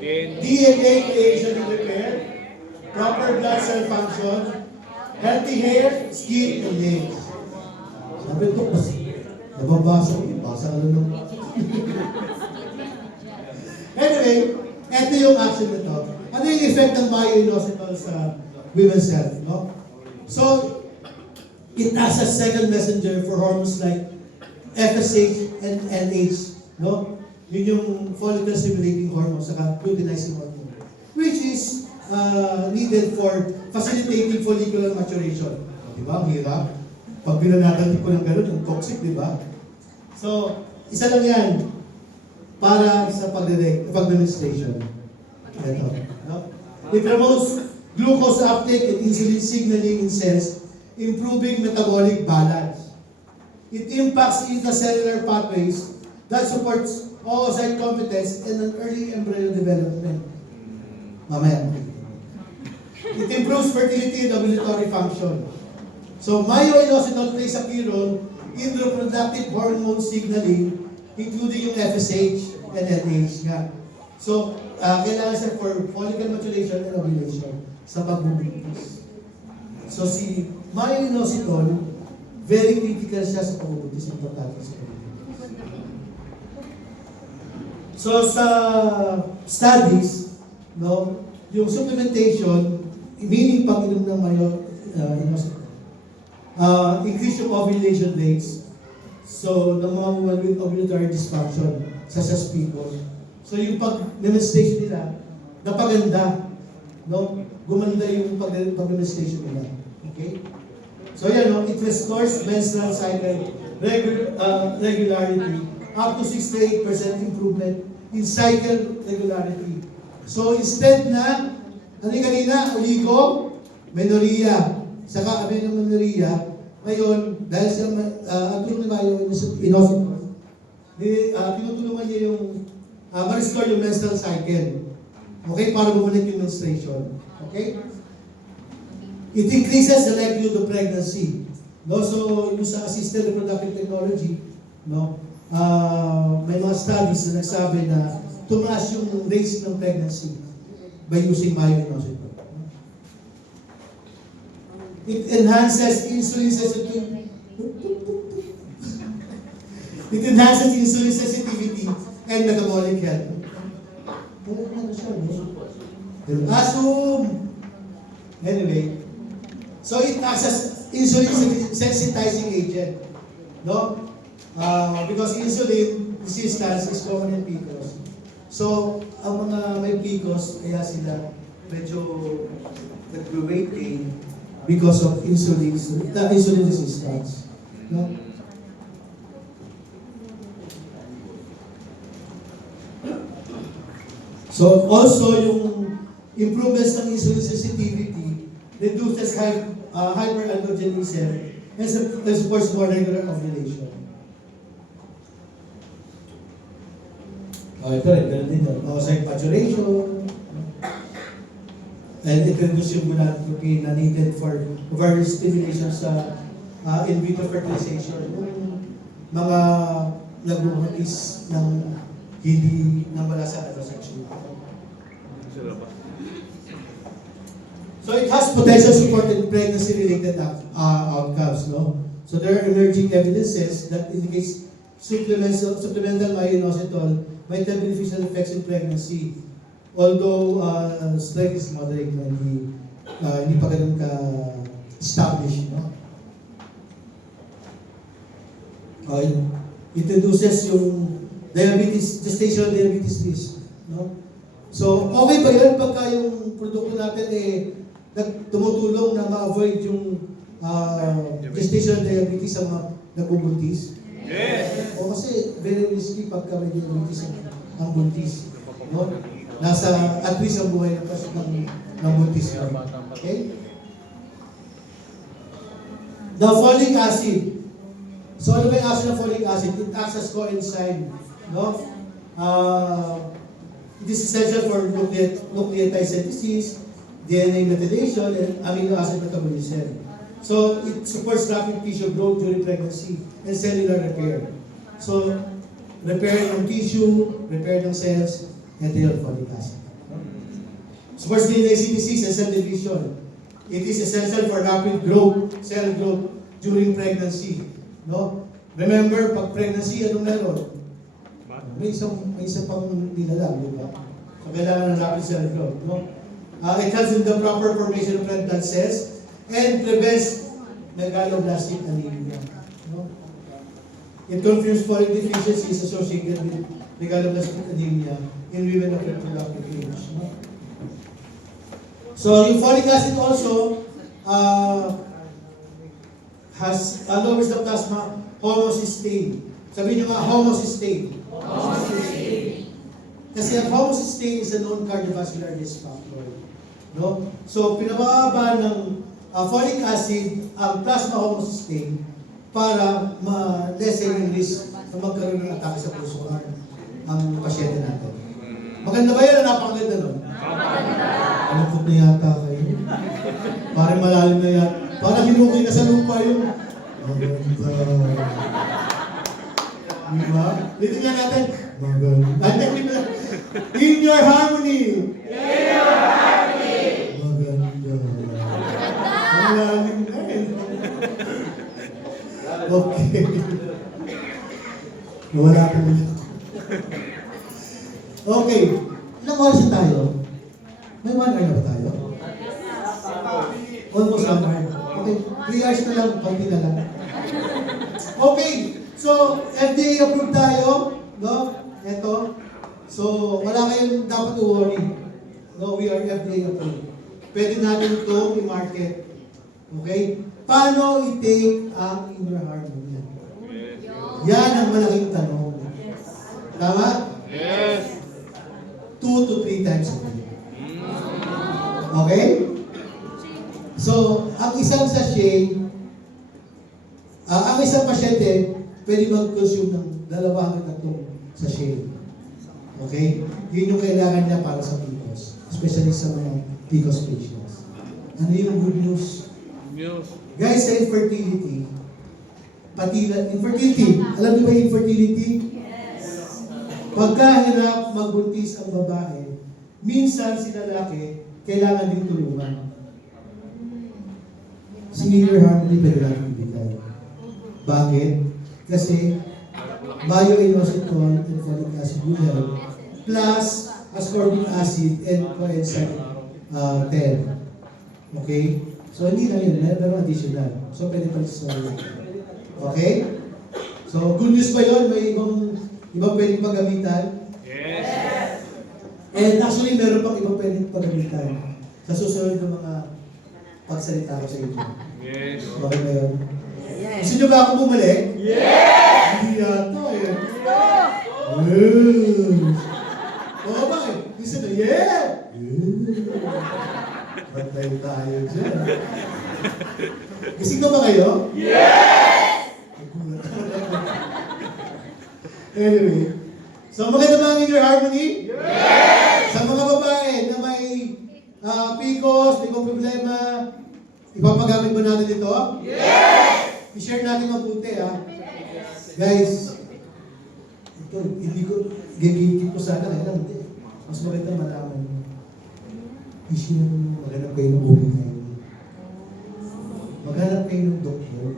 DNA creation and repair, proper blood cell function, healthy hair, skin, and nails. Sabi ko, nababasa ko, basa ka lang ng... Anyway, ito yung action nito. Ano yung effect ng myo-inositol sa women's health, no? So, it acts as second messenger for hormones like FSH and LH, no? Yun yung follicle stimulating hormone, saka luteinizing hormone, which is needed for facilitating follicular maturation. Di ba? Ang hirap. Pag binanatan ko ng gano'n, yung toxic, di ba? So, isa lang yan para sa pag-menstruation. Ito. No? It promotes glucose uptake and insulin signaling in cells, improving metabolic balance. It impacts intracellular pathways that supports oocyte competence and an early embryo development. Mamaya. It improves fertility and ovulatory function. So, myo-inositol plays a key role in reproductive hormone signaling, including yung FSH and LH nga. So, kailangan siya for follicle maturation and ovulation sa pagbubuntis. So, si myo-inositol, very critical siya sa pagbubuntis, importante sa pagbubuntis. So, sa studies, no, yung supplementation, meaning pag-inom ng myo-inositol, increase yung ovulation rates. So, ng mga women with ovulatory dysfunction, such as PCOS. So, yung pag-menstruation nila, napaganda. No? Gumanda yung pag-menstruation nila. Okay? So, yan, no? It restores menstrual cycle regularity, up to 68% improvement in cycle regularity. So, instead na, ano yung kanina, oligo, menorrhea, saka amenorrhea, ngayon, dahil sa ang tulong ni myo-inositol, tinutulungan niya yung ma-restore yung menstrual cycle. Okay? Para bumalik yung menstruation. Okay? It increases the likelihood of pregnancy. No? So, yung sa assisted reproductive technology, no? May mga studies na nagsabi na tumaas yung rates ng pregnancy by using myo-inositol. It enhances insulin sensitivity. It enhances insulin sensitivity and metabolic health. Assume. Anyway, so it acts as insulin sensitizing agent, no? Because insulin resistance is common in PCOS. So, ang mga may PCOS, kaya sila medyo nag-weight gain because of insulin resistance. No? So also yung improvements ng insulin sensitivity reduces hyperandrogenism and supports more regular ovulation. Ito rin, ganun din yun. Oocyte maturation. And it reduces yung gonadotropin na needed for ovarian stimulation sa in vitro fertilization. Yung mga nagbubuntis ng hindi nang wala sa heterosexual. So it has potential support in pregnancy-related outcomes, no? So there are emerging evidences that indicates supplemental myo-inositol might have beneficial effects in pregnancy. Although strength is moderate na hindi pa ganun ka-established, no? It reduces yung diabetes, gestational diabetes risk, no? So, okay ba yun pagka yung produkto natin tumutulong na ma-avoid yung gestational diabetes sa mga nagbubuntis? Yes! O kasi very risky pagka may diabetes ang buntis, no? Nasa at least ang buhay ng buntis. Okay? The folic acid. So ano ba yung action ng folic acid? It acts as coenzyme, no? It is essential for nucleotide synthesis, DNA methylation, and amino acid metabolism. So it supports rapid tissue growth during pregnancy and cellular repair. So, repair ng tissue, repair ng cells, ito yung folic acid. So, first din ACTC, cell division. It is essential for rapid growth, cell growth during pregnancy. No? Remember, pag pregnancy, anong meron? May isang pang nilalang, di ba? So, kailangan ng rapid cell growth. No? It helps in the proper formation of red blood cells and prevents megaloblastic anemia. No? It confirms folic deficiency is associated with megaloblastic anemia in women of reproductive age. No? So, yung folic acid also lowers the plasma homocysteine. Sabihin nyo nga, homocysteine. Kasi ang homocysteine is a known cardiovascular risk factor. No? So, pinababa ng folic acid ang plasma homocysteine para ma-lessen yung risk na magkaroon ng atake sa puso ang pasyente natin. Maganda ba yun? Napakaganda nun? Alukot na yata kayo. Parang malalim na yata. Parang hinukay na sa lupa yung maganda. Diba? Dito nga natin. Maganda. In your harmony. In your harmony. Maganda. Malalim na eh. Okay. Wala po ulit. Okay. Ilang oras na tayo? May 1 hour na ba tayo? Almost 1 hour. Okay. 3 hours na lang. Konti na lang. Okay. So, FDA approved tayo. No? Ito. So, wala kayong dapat i-worry. No, we are FDA approved. Pwede natin itong i-market. Okay? Paano i-take ang inner harmony? Yan ang malaking tanong. Tama? Yes. 2 to 3 times a day. Okay? So, ang isang sachet, ang isang pasyente, pwede mag-consume ng 2 hanggang 3 sachet. Okay? Yun yung kailangan niya para sa PCOS. Especially sa mga PCOS patients. Ano yung good news? News. Guys, sa infertility, infertility, alam niyo ba yung infertility? Pagkahirap magbuntis ang babae, minsan si lalaki, kailangan din tulungan. Si inner harmony pwede natin ibigay. Bakit? Kasi bioinositol and folic acid will help, plus ascorbic acid and coenzyme 10. Okay? So hindi lang yun, meron additional. So pwede pa sa okay? So good news ba yun? May ibang pwedeng paggamitan? Yes. And actually, meron pang ibang pwedeng paggamitan sa susunod ng mga pagsalita ko sa inyo. Yes. Okay ba yun? Gusto nyo ba akong bumalik? Yes! Hindi yata eh. Yes! Oo ba eh? Gusto na, yeah! Bantay tayo dyan. Gising na ba kayo? Yes! Anyway, so maganda ba ang inner harmony? Yes! Sa mga babae na may PCOS, may problema, ipapagamit ba natin ito? Yes! I-share natin mabuti ha. Guys, ito, hindi ko, gigigit ko sana, kaya lang, hindi. Mas maganda malaman mo. I-share mo, maghanap kayo ng bumigay. Maghanap kayo ng doktor.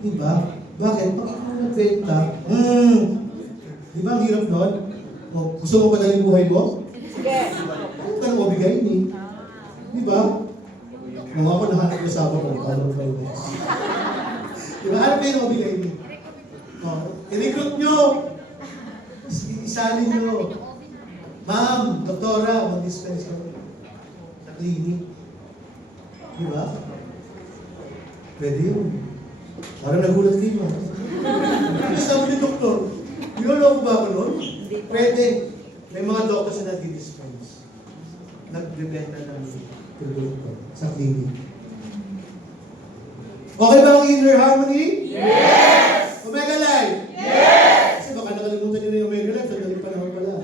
Diba? Bakit? Pag ikaw nagbenta, di ba ang hirap nun? O, gusto mo padaling buhay mo? Sige. Huwag ka nang mabigay ni. Di ba? Nung ako nahanap yung asawa ko, paano kayo mo? Di ba? Ano kayo mabigay ni? I-recruit nyo. Isalin nyo. Ma'am, doktora, mag-dispense ka sa clinic. Di ba? Pwede yun. Parang nagulat kayo. Ano sabi ni doktor? Niloloko ba ako nun? Pwede. May mga doctors na nag-dispense. Nagbibenta ng produkto sa clinic. Okay ba ang inner harmony? Yes! Omega Life? Yes! Kasi baka nakalimutan nyo na yung Omega Life, sa daling panahon pala.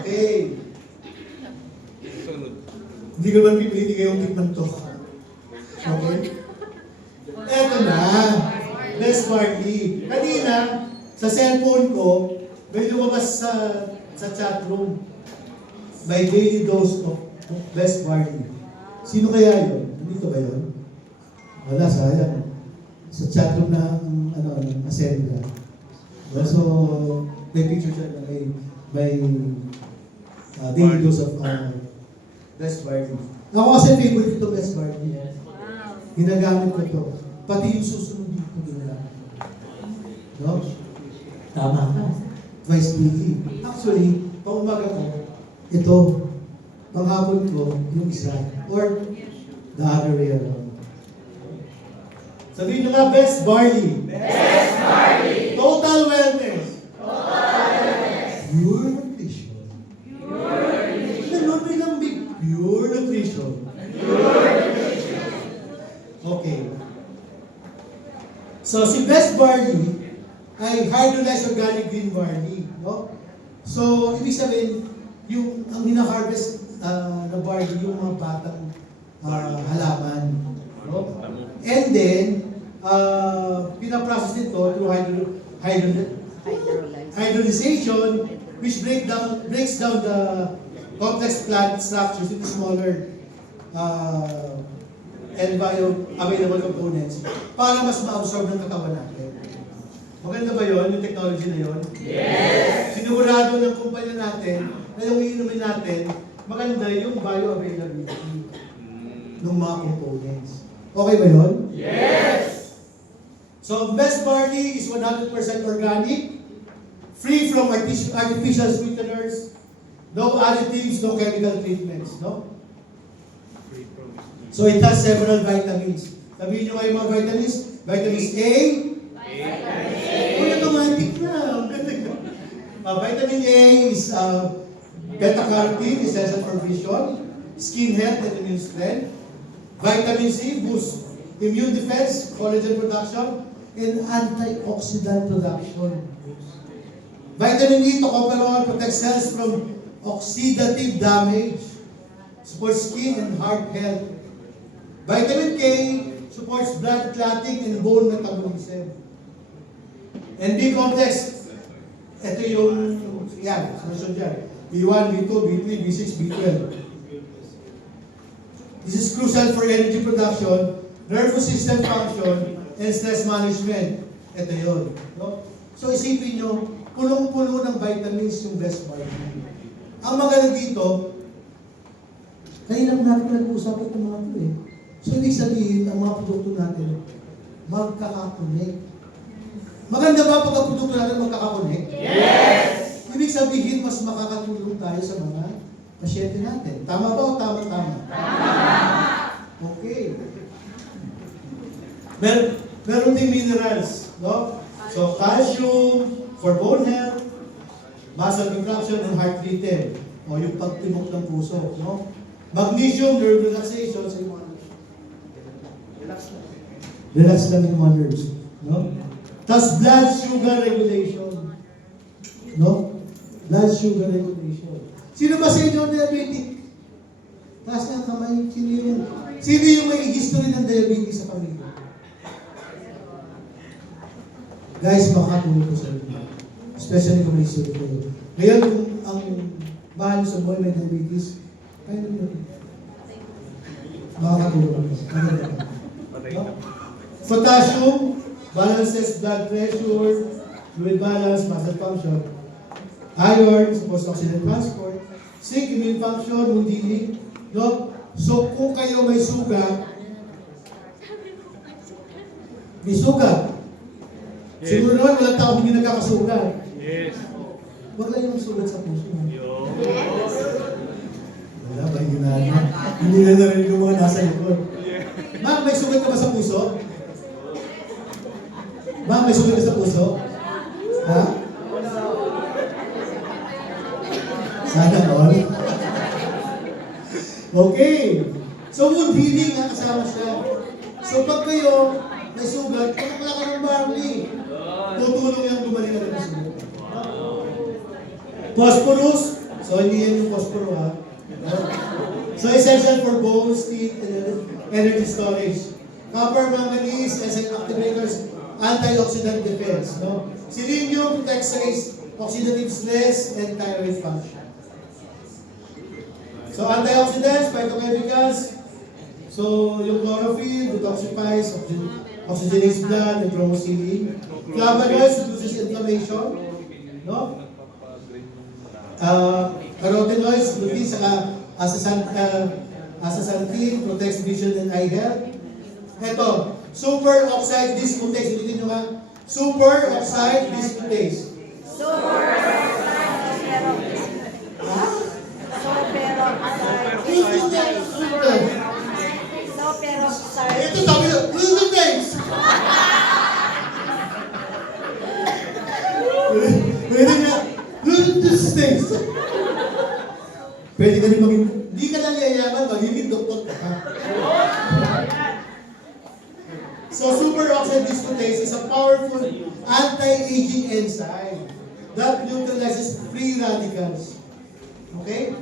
Okay. Sunod. Hindi ko man pipili kayong tikman to. Okay? Eto na. best barley. Kanina, sa cellphone ko, may lumabas sa chat room. My daily dose of best barley. Sino kaya yun? Dito ba yun? Wala, sayang. Sa chat room ng Ascenda. So, may picture siya na may daily dose of best barley. Ako kasi favorite ito best barley. Wow. Ginagamit ko ito. Pati yung susunod dito ginagamit. No? Tama ka. Twice daily. Actually, pang umaga ko, ito. Panghapon ko, yung isa. Or the other way around. Sabihin nyo nga, best barley. Best barley. Total wellness. Total wellness. Pure nutrition. Pure nutrition. Ano bilang big? Pure nutrition. Pure nutrition. Okay. So, si best barley ay hydrolyzed organic green barley. No? So, ibig sabihin, ang hina-harvest na barley, yung mga batang halaman. No? And then, pinaprocess nito through hydrolyzation, which breaks down the complex plant structures into smaller and bioavailable components para mas ma-absorb ng katawan natin. Maganda ba yun, yung technology na yun? Yes! Sinigurado ng kumpanya natin na yung iinumin natin, maganda yung bioavailability ng mga components. Okay ba yun? Yes! So, best barley is 100% organic, free from artificial sweeteners, no additives, no chemical treatments, no? So, it has several vitamins. Sabihin nyo kayo mga vitamins. Vitamins A. Automatic na. Vitamin A is beta-carotene, essential for vision, skin health and immune strength. Vitamin C boosts immune defense, collagen production, and antioxidant production. Vitamin E, tocopherol, protects cells from oxidative damage, supports skin and heart health. Vitamin K supports blood clotting and bone metabolism. And B complex, ito yung, sunod dyan. B1, B2, B3, B6, B12. This is crucial for energy production, nervous system function, and stress management. Ito yun. No? So isipin nyo, punong-puno ng vitamins yung best vitamin. Ang maganda dito, kanina po natin nag-uusap itong mga ito eh. So, ibig sabihin, ang mga produkto natin, magkakakonek. Maganda ba pag ang produkto natin magkakakonek? Yes! Ibig sabihin, mas makakatulong tayo sa mga pasyente natin. Tama ba o tama-tama? Tama! Okay. Meron ding minerals, no? So, calcium for bone health, muscle contraction, and heart rhythm, o yung pagtibok ng puso, no? Magnesium, nerve relaxation, sa mga relax lang yung mga nerves. No? Tapos blood sugar regulation. No? Blood sugar regulation. Sino ba sa inyo diabetic? Taas ng kamay. Sino yung may history ng diabetes sa pamilya? Guys, makakatulong ko sa inyo. Especially kung may history kayo. Ngayon, kung ang mahal sa boy may diabetes, kayo naman. Makakatulong ko. No? Potassium balances blood pressure, fluid balance, muscle function. Iron supports oxygen transport. Zinc, immune function, wound healing. No? So kung kayo may sugat, Yes. siguro naman walang tao hindi nagkakasugat. Yes. Wag lang yung sugat sa puso. Yo. Wala ba yun na? Hindi na narinig yung mga nasa likod. Ma'am, may sugat ka ba sa puso? Ma'am, may sugat ka sa puso? Ha? Sana all? Okay. So, wound healing, kasama siya. So, pag kayo may sugat, pagkakala ka ng barley, tutulong yung gumaling ka ng sugat. Phosphorus. So, hindi yan yung phosphorus, ha? So, essential for bones, teeth, and energy storage. Copper, manganese, enzyme activators, antioxidant defense. No? Selenium protects against oxidative stress and thyroid function. So antioxidants, phytochemicals, so yung chlorophyll detoxifies, oxygenates blood, and promotes. Flavonoids reduces inflammation. No? Carotenoids, gluten, saka astaxanthin, protects vision and eye health. Ito, superoxide dismutase. Ulitin nyo nga. Superoxide dismutase. Ito sabi nyo, dismutase. Pwede nga, dismutase. Pwede ka rin maging, hindi ka lang yayaman, magiging doktor ka. So superoxide dismutase is a powerful anti-aging enzyme that neutralizes free radicals. Okay?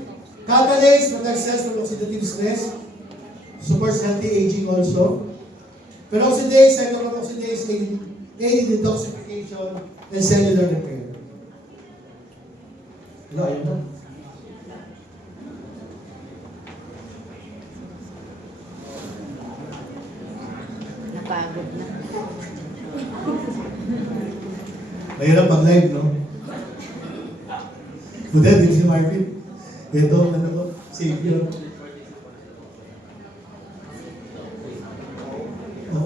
Catalase protects cells from oxidative stress, supports healthy aging also. Peroxidase, cyclooxidase aid in detoxification and cellular repair. Ano, ayun na. Napagod na. Mahirap pag-live, no? Buti, hindi si Marvin. Ito, ano ko, savior.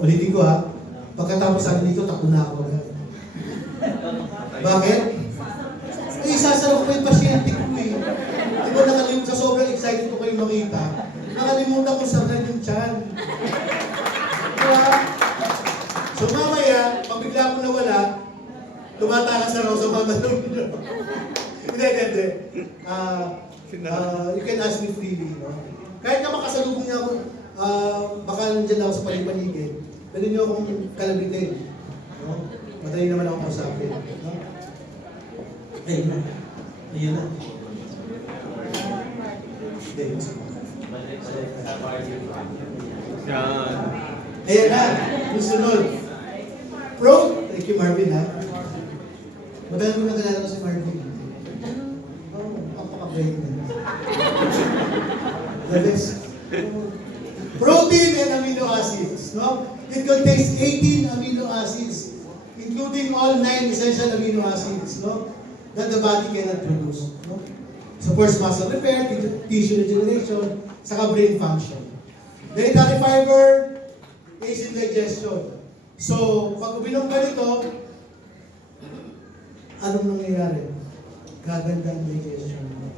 Ulitin ko ha, pagkatapos sa akin dito, takbo na ako. Bakit? Eh, isasara ko yung pasyente ko eh. Di ba nakalimutan, sa sobrang excited ko kayo makita, nakalimutan ko sa yung tiyan. Diba? So mamaya, pag bigla ko nawala, tumatakas na raw sa mga tanong nyo. Hindi. You can ask me freely, no? Kahit na makasalubong niya ako, baka nandiyan ako sa paligid, pwede niyo akong kalabitin. No? Madali naman ako kausapin. No? Ayun na. Ayun na. Hindi. Yan. Ayan na. Yung sunod. Thank you Marvin ha. Matagal mo na kilala ko si Marvin. Oh, kapaka-brain na. The best. Protein and amino acids. No? It contains 18 amino acids, including all 9 essential amino acids, no? That the body cannot produce. No? Supports muscle repair, tissue regeneration, saka brain function. Dietary fiber, acid digestion. So, pag uminom ka nito, anong nangyayari? Gaganda ang digestion mo.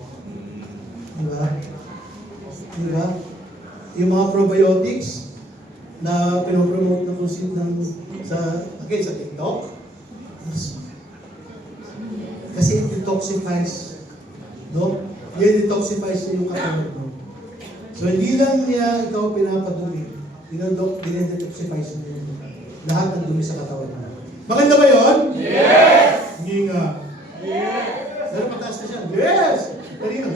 Diba? Diba? Yung mga probiotics na pinopromote ng kusin ng sa TikTok. Kasi it detoxifies. No? Yan detoxifies yung katawan mo. So hindi lang niya ikaw pinapadumi. Dinedetoxifies niya lahat ng dumi sa katawan mo. Maganda ba yun? Yes! Hindi nga. Yes! Pero pataas na siya. Yes! Kanina.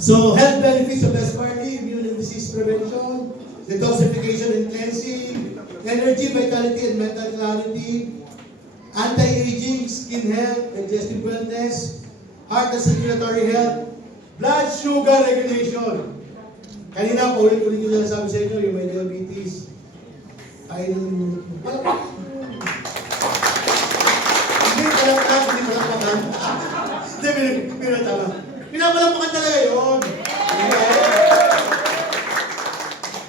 So, health benefits of best barley, immune and disease prevention, detoxification and cleansing, energy, vitality, and mental clarity, anti-aging, skin health, digestive wellness, heart and circulatory health, blood sugar regulation. Kanina, paulit-ulit yung sabi sa inyo, yung may diabetes. Kainin mo. Hindi palakpakan. Hindi, pinatama. Pinapalampakan talaga yun.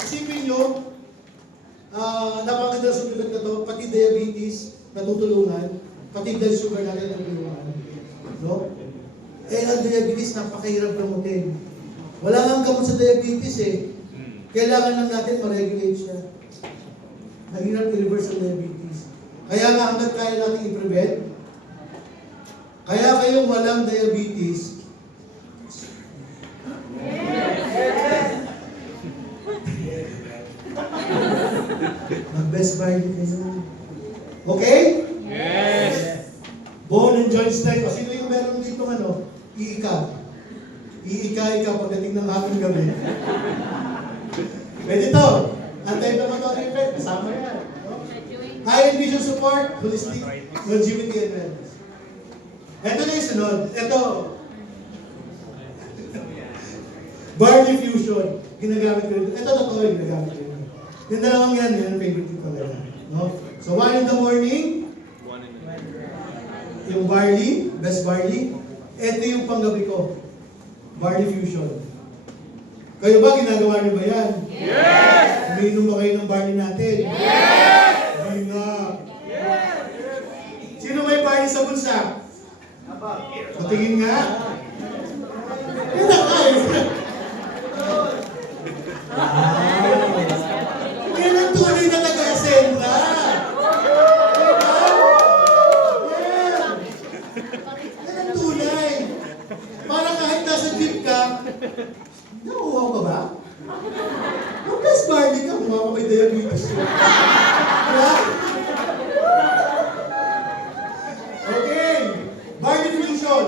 Isipin nyo, napakaganda sa sumunod na to, pati diabetes, natutulungan, pati blood sugar natin natutulungan. No? Eh, ang diabetes, napakahirap gamutin. Wala nga gamot sa diabetes eh. Kailangan lang natin ma-regulate siya. Mahirap i-reverse ang diabetes. Kaya nga hanggat kaya natin i-prevent, kaya kayong walang diabetes, mag-best buy kayo. Okay? Yes. Bone and joint strength. O sino yung meron dito ano? Iika. Iika pagdating ng hapon gabi. Pwede to. Anti-inflammatory effect. Night vision support, holistic longevity and wellness. Ito na yung sunod. Ito. Barley Fusion. Ginagamit ko rin. Ito totoo yung ginagamit ko rin. Yung dalawang yan, yun ang favorite ko talaga. No? So, 1 in the morning, yung barley, best barley. Ito yung panggabi ko. Barley Fusion. Kayo ba, ginagawa niyo ba yan? Yes! Umiinom ba kayo ng barley natin? Yes! Hindi nga. Yes! Sino may barley sa bulsa? Patingin nga. Yan na kayo. Yan ang tunay na taga-Asenra. Yan ang tunay. Para kahit nasa jeep ka, nauuhaw ka ba? Yung best barley ka, kung may diabetes. Diba? Okay. Barley Fusion.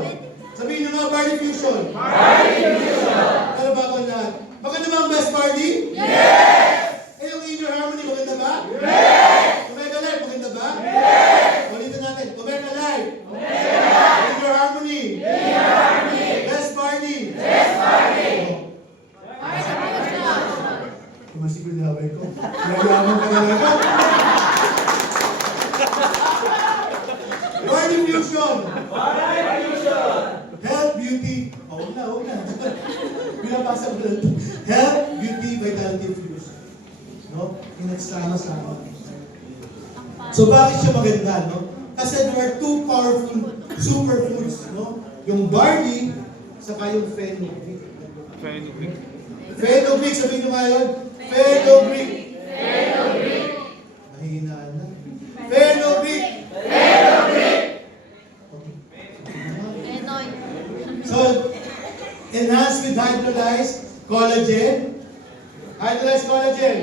Sabihin nyo nga, Barley Fusion. Barley Fusion. Ano ba ako lahat? Maganda ba ang best barley? Yes! Eh, yung Inner Harmony, maganda ba? Yes! Omega Life, maganda ba? Yes! Ulitin natin. Omega Life. Omega. Inner Harmony. Inner Harmony. Best barley. Best barley. Masiguro na away ko. Nagayaman ka na lang. Barley Fusion. Barley Fusion. Health, beauty. Oo na. Pinapasa ko lang. Health, beauty, vitality, fusion. No? Pinagsama-sama. So bakit siya maganda, no? Kasi there are two powerful superfoods, no? Yung barley, saka yung fenugreek. Fenugreek, sabihin nyo nga yun. Fenugreek. Fenugreek. Mahina na. Fenugreek. Fenugreek. Enoy. So, enhanced with hydrolyzed collagen. Hydrolyzed collagen.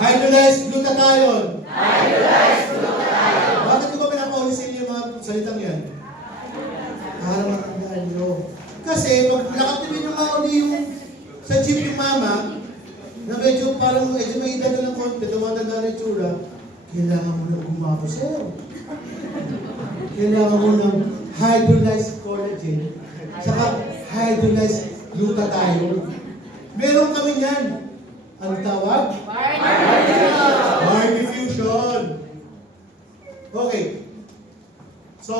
Hydrolyzed glutathione. Hydrolyzed glutathione. Bakit ko ba pinapaulit sa inyo yung mga salitang yan? Para matandaan nyo. Kasi pag nakatipin yung mga uli yung sa jeep yung mama, na medyo parang medyo may edad na ng konti, tumatanda na yung tsura, kailangan mo nang gumapo, sir. Kailangan mo ng hydrolyzed collagen, saka hydrolyzed glutathione. Meron kami yan. Ang tawag? Barley Fusion. Okay. So,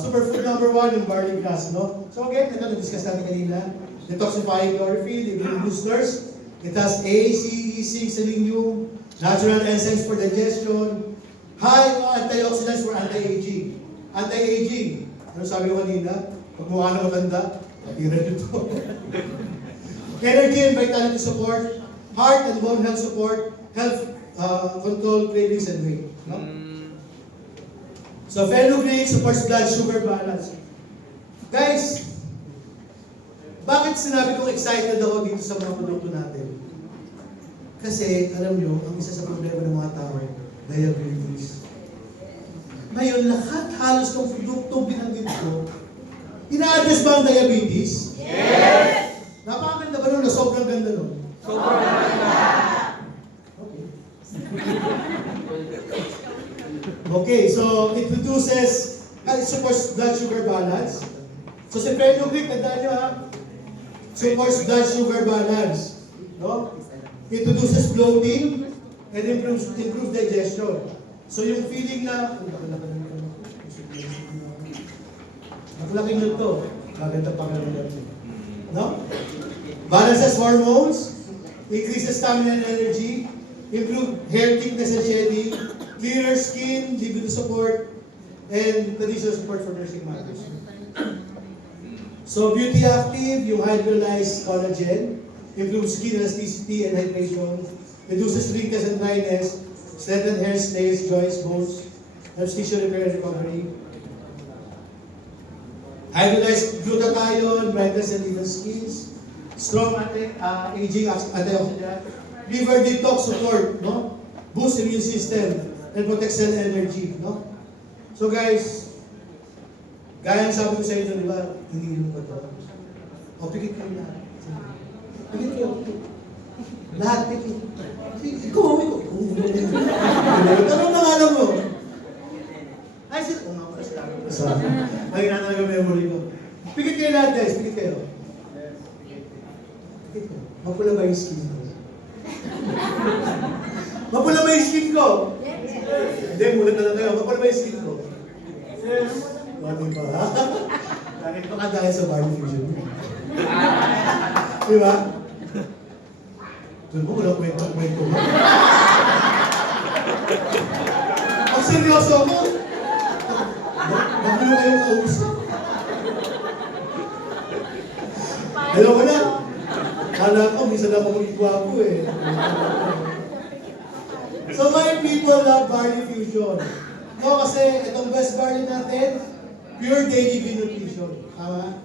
superfood number 1, yung barley grass, no? So again, ito na-discuss natin kanina. Detoxifying chlorophyll, immune boosters. It has A, C, E, zinc, selenium, natural enzymes for digestion, high antioxidants for anti-aging. Anti-aging. Ano sabi ko kanina? Pag mukha na matanda, patira nito. Energy and vitality support, heart and bone health support, health control, cravings, and weight. No? So, fenugreek supports blood sugar balance. Guys, bakit sinabi kong excited ako dito sa mga produkto natin? Kasi, alam nyo, ang isa sa problema ng mga tao, diabetes. Ngayon, lahat halos ng produkto binanggit ko, ina-address ba ang diabetes? Yes! Napakaganda ba nun na sobrang ganda nun? Sobrang ganda! Okay. Okay, so it reduces, it supports blood sugar balance. So si fenugreek, tandaan nyo ha, supports blood sugar balance. No? It reduces bloating and improves digestion. So yung feeling na, nakalaki nyo to, maganda pa ka naman. No? Balances hormones, increases stamina and energy, improve hair thickness and shedding, clearer skin, libido support, and conditional support for nursing mothers. So, Beauty Active, yung hydrolyzed collagen, improves skin elasticity and hydration, reduces wrinkles and dryness, strengthens hair, nails, joints, bones, helps tissue repair and recovery. Hydrolyzed glutathione, brightens and even skins, strong anti-aging antioxidant, liver detox support, no? Boost immune system, and protect cell energy, no? So guys, gaya ng sabi ko sa inyo, di ba, hindi rin pa ito. O, pikit kayo na. Pikit kayo. Lahat. Ikaw, mami ko. Ano ang alam mo? Ay, sir. Oo nga pala, sila ko. Ay, natalaga memory ko. Pikit kayo lahat, guys. Pikit kayo. Pikit ko. Mapula ba yung skin ko? Mapula ba yung skin ko? Hindi, mulat na lang kayo. Mapula ba yung skin ko? Mati pa, ha? Ganito ka dahil sa Barney Fusion. Di ba? Doon mo, walang kwento-kwento mo. Ang seryoso mo. Bakit mo kayong kausap? Hello ka na. Kala ko, minsan ako magigwapo eh. So my people love Barley Fusion. No, kasi itong best barley natin, pure daily green nutrition. Tama?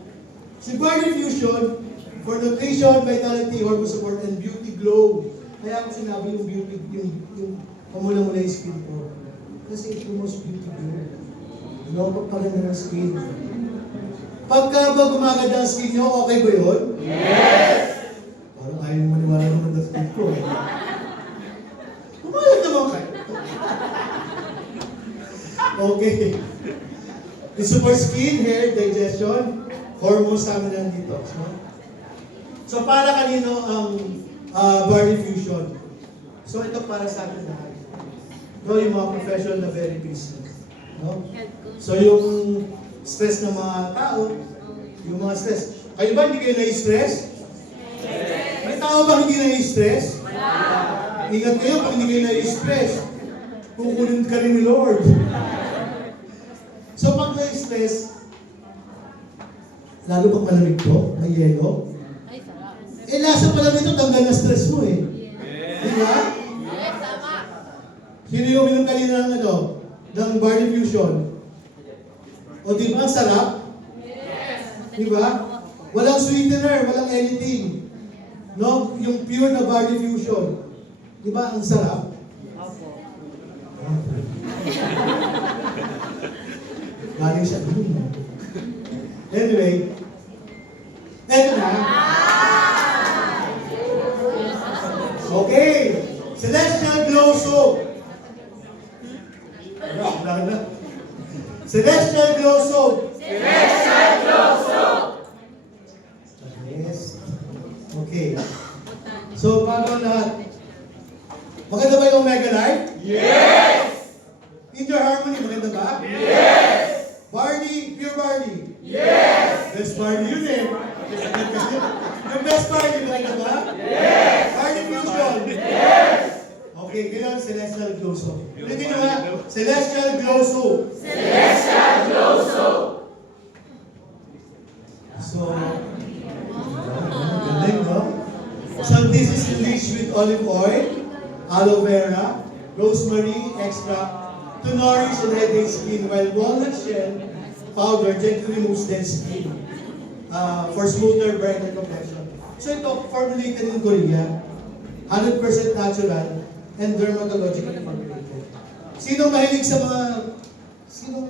Si Barley Fusion, for nutrition, vitality, hormone support, and beauty glow. Kaya ako sinabi yung beauty, yung pamula-mula yung skin ko. Kasi ito most beauty glow. No, pagpaganda ng skin. Pagka ba gumaganda ang skin nyo, okay ba yun? Yes! Parang ayaw mo maniwala naman ng skin ko. Pumayag naman kayo. Okay. It supports skin, hair, digestion, hormones stamina, and detox. No? So para kanino ang Barley Fusion? So ito para sa atin lahat. No, yung mga professional na very busy. No? So yung stress ng mga tao, yung mga stress. Kayo ba hindi kayo na-stress? May tao ba hindi na-stress? Ingat kayo pag hindi kayo na-stress. Kukunin ka rin ni Lord. So pag na-stress, lalo pag malamig to, may yelo, Ay, sarap. eh lasa pa lang ito, tanggal na stress mo eh. Di ba? Yes, tama. Sino yung minum kanina ng ng Barley Fusion? O di ba, ang sarap? Di ba? Walang sweetener, walang anything. No? Yung pure na Barley Fusion. Di ba, ang sarap? Galing siya. Anyway, eto na. Okay. Celestial Glow Soap. Wala. Celestial Glow Soap. Celestial Glow Soap. Yes. Okay. So, paano lahat? Maganda ba yung Omega Life? Yes! Indoor Harmony, maganda ba? Yes! Barley, pure barley? Yes! Best barley yun eh. Yung best barley, maganda ba? Yes! Barley Fusion? Yes! Okay, ngayon, Celestial Glow Soap. Ulitin nyo nga, Celestial Glow Soap. Celestial Glow Soap. So, galing, no? So, this is enriched with olive oil, aloe vera, rosemary extract to nourish and hydrate skin, while walnut shell powder gently removes dead skin for smoother, brighter complexion. So ito, formulated in Korea, 100% natural and dermatologically formulated. Sino mahilig sa mga, sino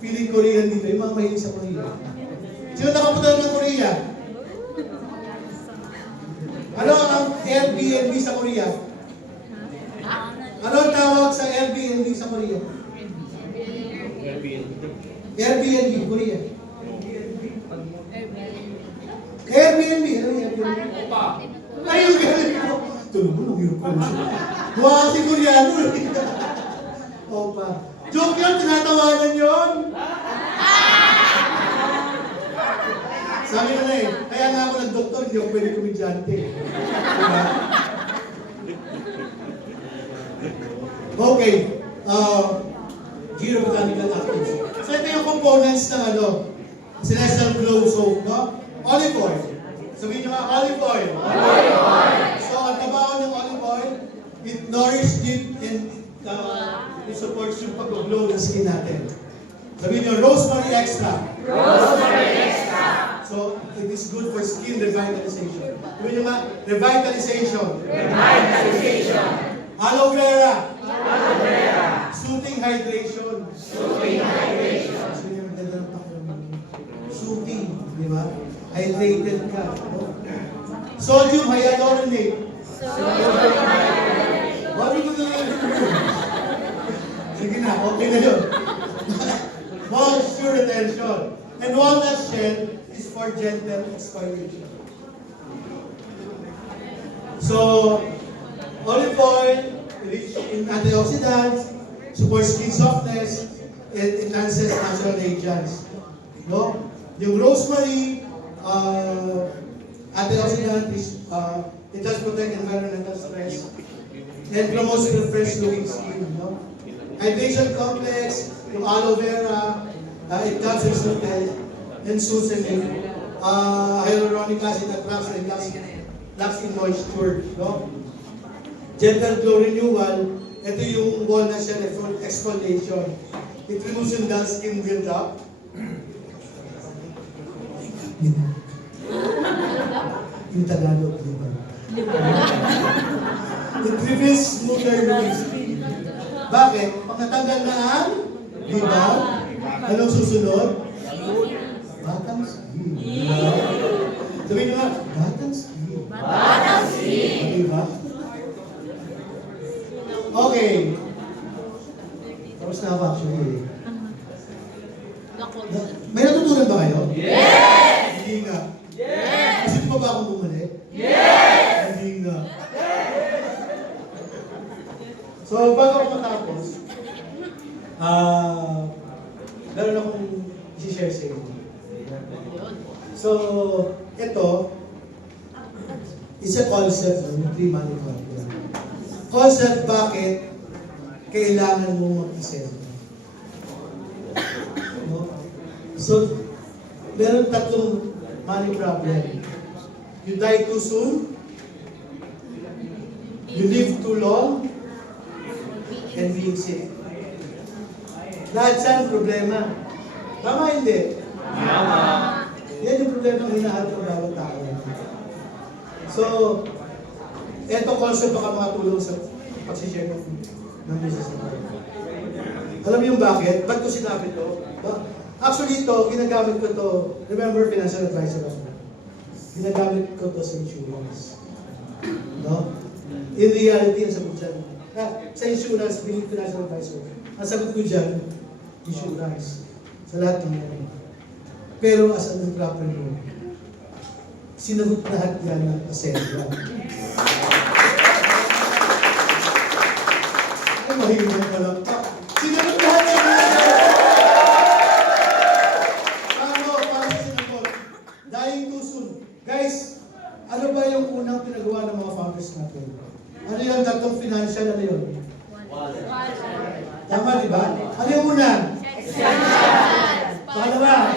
feeling Korean dito? Yung mga mahilig sa Korea. Sino nakapunta ng Korea? Ano ang Airbnb sa Korea? Ano ang tawag sa Airbnb sa Korea? Airbnb, Korea. Airbnb, ano yung Airbnb? Opa. Ayun, galing ko. Tulog mo, nang hirap ko. Mukha kasi Koreano. Opa. Joke yun, tinatawanan yun. Sabi ko na eh, kaya nga ako nag-doktor, hindi ako pwede komedyante. Diba? Okay. Geobotanical actives. So ito yung components ng Celestial Glow Soap, no? Olive oil. Sabihin nyo nga, olive oil. Olive oil. So ang trabaho ng olive oil, it nourishes deep and it supports yung pag-glow ng skin natin. Sabihin nyo, rosemary extract. Rosemary extract. So it is good for skin revitalization. Sabihin nyo nga, revitalization. Revitalization. Aloe vera. Aloe vera. Soothing hydration. Soothing hydration. Soothing, di ba? Hydrated ka. No? Sodium hyaluronate. What are you gonna do? Sige na, okay na yun. More sure retention. And walnut shell is for gentle exfoliation. So, olive oil, rich in antioxidants, supports skin softness, and enhances natural radiance. No? Yung rosemary, antioxidant is, it does protect environmental stress and promotes refreshed looking skin. No? Hydration complex, yung aloe vera, it cuts and soothes and soothes and hyaluronic acid attracts and lacks in moisture. No? Gentle glow renewal, ito yung walnut shell exfoliation. It removes yung dull skin build-up. Yung Tagalog, di ba? It reveals smoother looking skin. Bakit? Pag natanggal na ang, di ba? Anong susunod? Batang skin. Sabihin nga, batang skin. Batang skin. Di ba? Okay. Tapos na ako actually. May natutunan ba kayo? Yes! Hindi nga. Yes! Kasi di ba akong bumali? Yes! Hindi nga. So, bago ako matapos, meron akong i-share sa inyo. So, ito, it's a concept ng three-money contract. Concept bakit kailangan mo mag-isip. No? So, meron tatlong money problem. You die too soon, you live too long, and being sick. Lahat yan problema. Tama hindi? Tama. Yan yung problema ng hinaharap ng bawat tao. So, eto concept baka makatulong sa pag-share ng business natin. Alam niyo yung bakit? Ba't ko sinabi to? Actually ito, ginagamit ko to, remember financial advisor ako. Ginagamit ko to sa insurance. No? In reality, ang sagot dyan, sa insurance, being financial advisor, ang sagot ko dyan, insurance. Sa lahat ng yan. Pero as an entrepreneur, sinagot lahat yan ng asensya. Ay, mahirap pa lang. Sinagot lahat yan ng paano sa sinagot? Dying too soon. Guys, ano ba yung unang pinagawa ng mga founders natin? Ano yung tatlong financial, ano yun? Tama, di ba? Ano yung una? Pangalawa?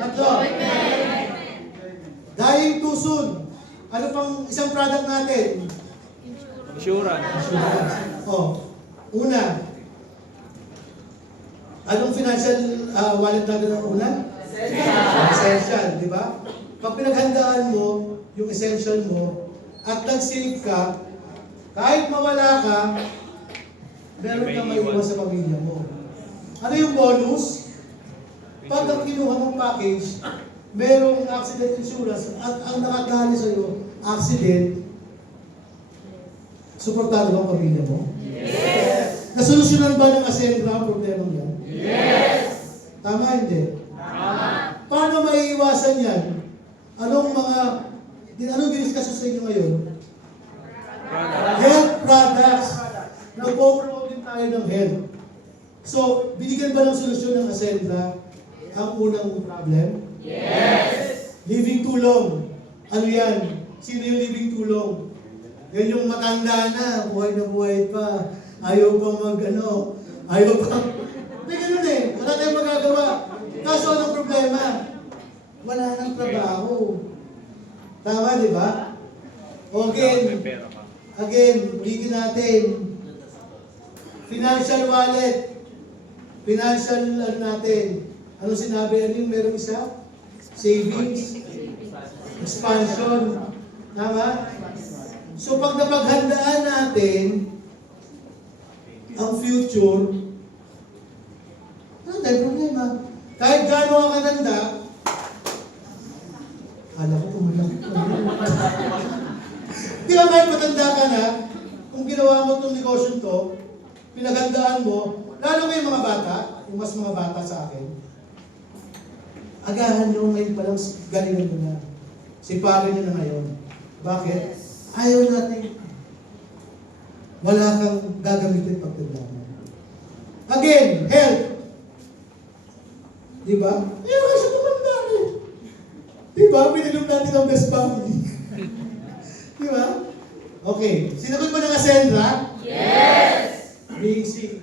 Tatlo? Dying too soon. Ano pang isang product natin? Insurance. Oh, una. Anong financial wallet natin ang una? Essential, di ba? Pag pinaghandaan mo yung essential mo at nag-save ka, kahit mawala ka, meron kang maiwan sa pamilya mo. Ano yung bonus? Pag ang kinuha mong package, merong accident insurance at ang nakadali sa'yo, accident, suportado ba ang pamilya mo? Yes! Nasolusyonan ba ng Ascendra ang problema yan? Yes! Tama hindi? Tama! Paano maiiwasan yan? Anong giniskas sa inyo ngayon? Health products. Nag-promote din tayo ng health. So, binigyan ba ng solusyon ng Ascendra ang unang problem? Yes! Living too long. Ano yan? Sino yung living too long? Yan yung matanda na buhay pa. Ayaw pa ayaw pa. Hindi ganun eh. Wala tayong magagawa. Kaso anong problema? Wala nang trabaho. Tama, di ba? Again, ulitin natin. Financial wallet. Financial natin. Ano sinabi? Ano yung meron isa? Savings. Expansion. Tama? So pag napaghandaan natin ang future, wala tayong problema. Kahit gaano ka katanda, alam ko pumalang. Di ba kahit matanda ka na, kung ginawa mo itong negosyo to, pinagandaan mo, lalo mo yung mga bata, yung mas mga bata sa akin, agahan nyo ngayon palang galingan nyo na. Sipagan nyo na ngayon. Bakit? Ayaw natin. Wala kang gagamitin pagtanda mo. Again, health. Diba? Ayaw ka siya tumanda eh. Diba? Pinilom natin ang best family. Diba? Okay. Sinagot mo ng Ascendra? Yes! Basic.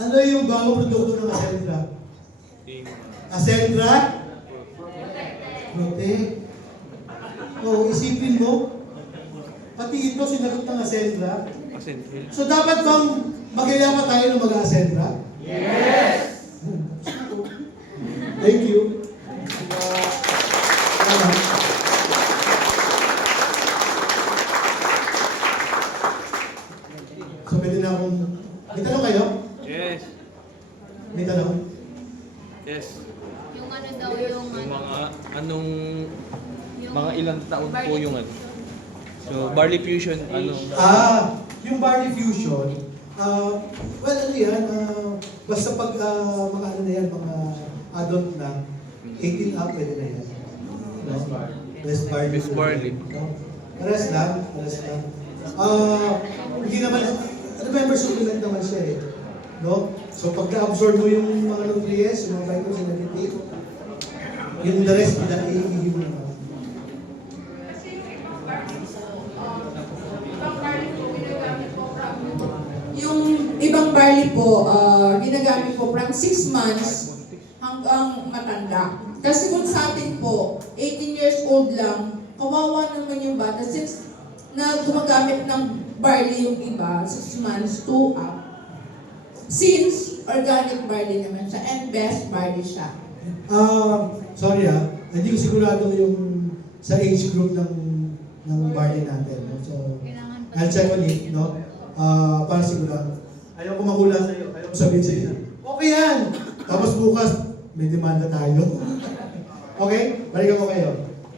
Ano yung bawang produkto ng Ascendra? Ascendra? Protect. Oh, isipin mo. Pati ito, sinagot ng Ascendra. So dapat bang magaya pa tayo ng mag-Ascendra? Yes! Thank you. So pwede na akong... May tanong kayo? Yes. May tanong? Yes. Yung ano daw, yung Yung ano. mga anong Yung mga ilang taon po barley yung ano. So barley fusion ano. Yung barley fusion, well, ano yan, basta pag mga ano na yan, mga adult na, 18 up, pwede na yan. No? Best barley. Best barley. No? Pares lang, pares lang. Hindi naman, remember supplement naman siya eh. No? So pagka-absorb mo yung mga nutrients, yung mga vitamins na nag-take, yung the rest, iihi mo naman. Yung ibang barley po, ginagamit po from 6 months hanggang matanda. Kasi kung sa atin po, 18 years old lang, kawawa naman yung bata since na gumagamit ng barley yung iba, 6 months to up. Since organic barley naman siya and best barley siya. Sorry hindi ko sigurado yung sa age group ng barley natin. No? So, Kailangan pa. I'll check on it, no? Para sigurado. Ayaw ko mahula sa iyo. Ayaw ko sabihin sa iyo. Okay yan! Tapos bukas, may demanda tayo. Okay? Balikan ko kayo.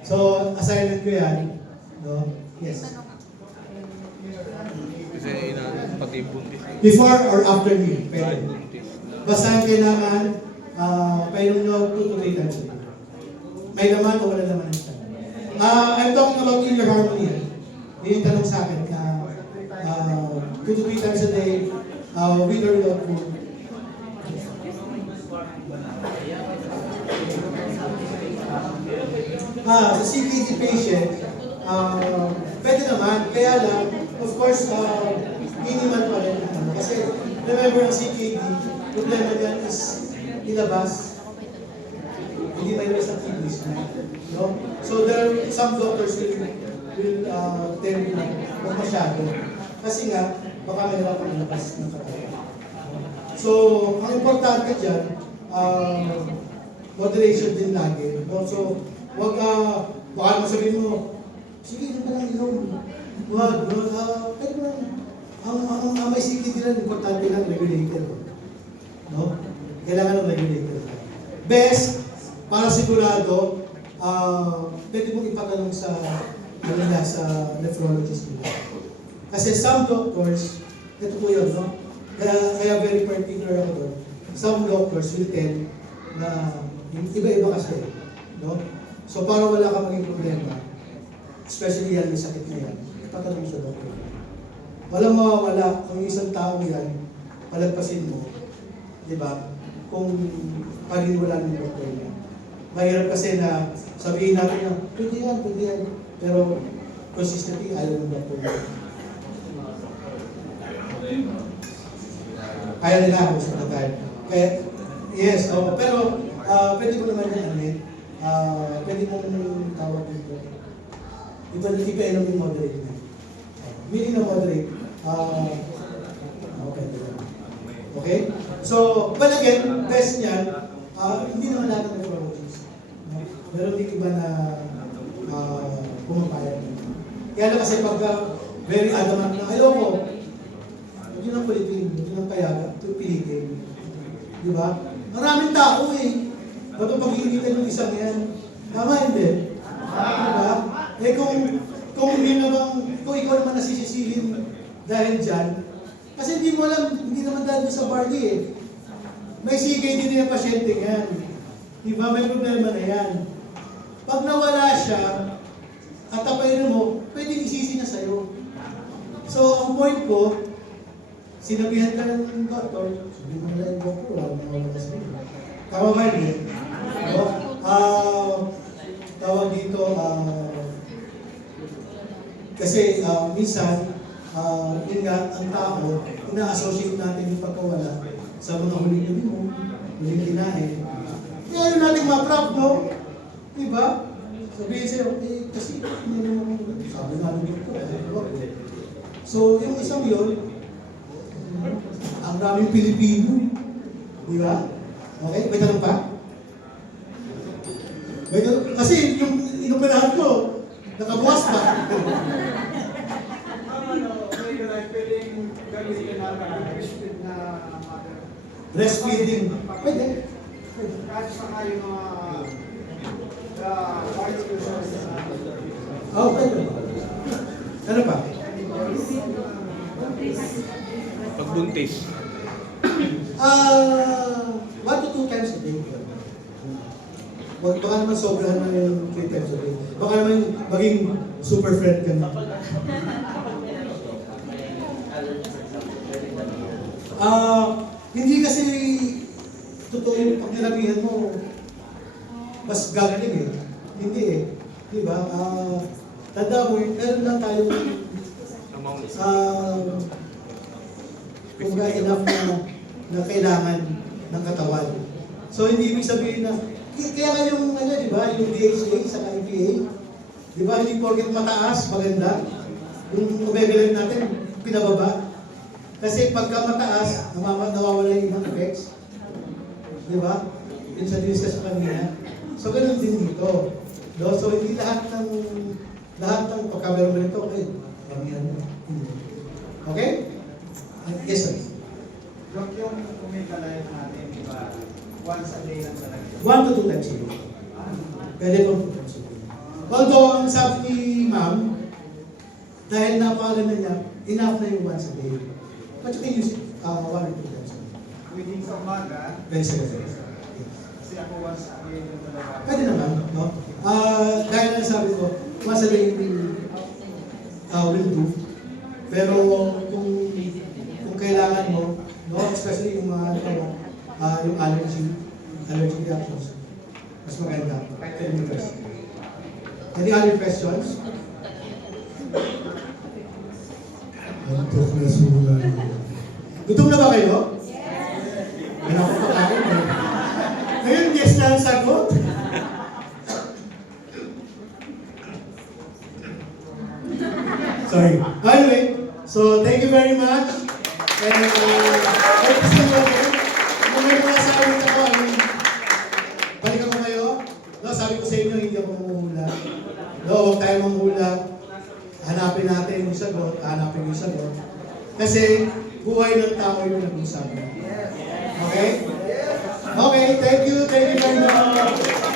So, assignment ko yan. No? Yes. Kasi pati buntis. Before or after meal? Pwede. Buntis. Basta ang kailangan, painom nyo 2 to 3 times a day. May laman o wala laman ang siya. I'm talking about inner harmony. Yun yung tanong sa akin. 2 to 3 times a day, with or without food. Sa CKD patient, pwede naman. Kaya lang, of course, minimal pa rin. Kasi remember ang CKD, problema niyan is ilabas. Hindi may rest ng kidneys na. No? So there, some doctors will tell you na huwag masyado. Kasi nga, baka mahirapan ang labas ng katawan. So, ang importante dyan, moderation din lagi. No? So, huwag, baka masabihin mo, sige, yun pa lang ilong. Huwag, pwede mo lang. Ang may CKD lang, importante lang, regulated. No? Kailangan ng regulated. Best, para sigurado, pwede mong ipatanong sa nephrologist nila. Kasi some doctors, ito po yun, no? Kaya very particular ako doon. Some doctors will tell na iba-iba kasi, no? So para wala kang maging problema, especially yan, may sakit na yan, ipatanong sa doctor. Walang mawawala kung isang tao yan, palagpasin mo, di ba? Kung paniniwalaan ng doktor niya. Mahirap kasi na sabihin natin na, pwede yan. Pero consistently, ayaw ng doktor niya. Kaya nila ako sa tayo. Kaya, yes, pero pwede mo naman yan, pwede mo naman tawag dito. Ipa-inom yung moderate na. Meaning na moderate, okay. Okay? So, but again, best niyan, hindi naman lahat ng nephrologist. Meron din iba na pumapayag. Kaya lang kasi pagka very adamant na, ayoko, huwag yun ang palitin, huwag yun ang payaga, pilitin. Di ba? Maraming tao eh. Ba't ang pag-iinitan yung isang yan? Tama hindi? Di ba? Eh kung kung kung ikaw naman nasisisihin dahil dyan, kasi hindi mo alam, hindi naman dahil sa barley eh. May CKD din yung pasyente yan. Diba? May problema na yan. Pag nawala siya, at tapayin mo, pwede isisi na sa'yo. So, ang point ko, sinabihan ka ng doktor, sabi mo nila yung doktor, wala na wala sa'yo. Tama ba yun? No? Tawag dito, kasi minsan, yun nga, ang tao, ina-associate natin yung pagkawala sa mga huling gabi mo, huling kinain. Kaya yun natin ma-trap, no? Diba? Sabihin sa'yo, kasi hindi naman, sabi nga nung doktor, so, yung isang yun, ang daming Pilipino. Di ba? Okay? May tanong pa? May tanong, kasi yung inoperahan ko, nakabukas pa. Breastfeeding. Pwede. Kahit sa kayo mga Pwede. Ano pa? Pagbuntis. 1 to 2 times a day. Baka naman sobrahan na yung 3 times a day. Baka naman maging super friend ka na. Hindi kasi totoo yung pag nilamihan mo, mas gagaling eh. Hindi eh. Diba? Tanda mo, meron lang tayong kung enough na kailangan ng katawan. So hindi ibig sabihin na, kaya nga yung, di ba, yung DHA sa IPA, di ba, hindi porket mataas, maganda. Yung umebilan natin, pinababa. Kasi pagka mataas, nawawala yung ibang effects. Di ba? Yun sa discuss kanina. So ganun din dito. No? So hindi lahat ng pagka meron mo nito, okay, kamihan mo. Okay? Yes, sir. Dok, yung omega life natin, di ba? Once a day lang talaga. 1 to 2 times a day. Pwede po 2 times a day. Although, ang sabi ni ma'am, dahil napakaganda niya, enough na yung once a day. But you can use it 1 or 2 times a day. Pwedeng sa umaga, Pwede sa gabi. kasi ako once a day lang talaga. Pwede naman, no? Dahil na sabi ko, once a day will do. Pero kung kailangan mo, no, especially yung mga yung allergy reactions, mas maganda. Any other questions? Antok na sula. Gutom na ba kayo? Yes! Wala ko pakain eh. Ngayon, yes na ang sagot. Sorry. Anyway, so thank you very much. And hope to see you again. Kung may mga sabi ako, balikan ko kayo. No, sabi ko sa inyo, hindi ako manguhula. No, huwag tayo manghula. Hanapin natin yung sagot, hanapin yung sagot. Kasi buhay ng tao yung nag-usapan. Okay? Okay, thank you very much.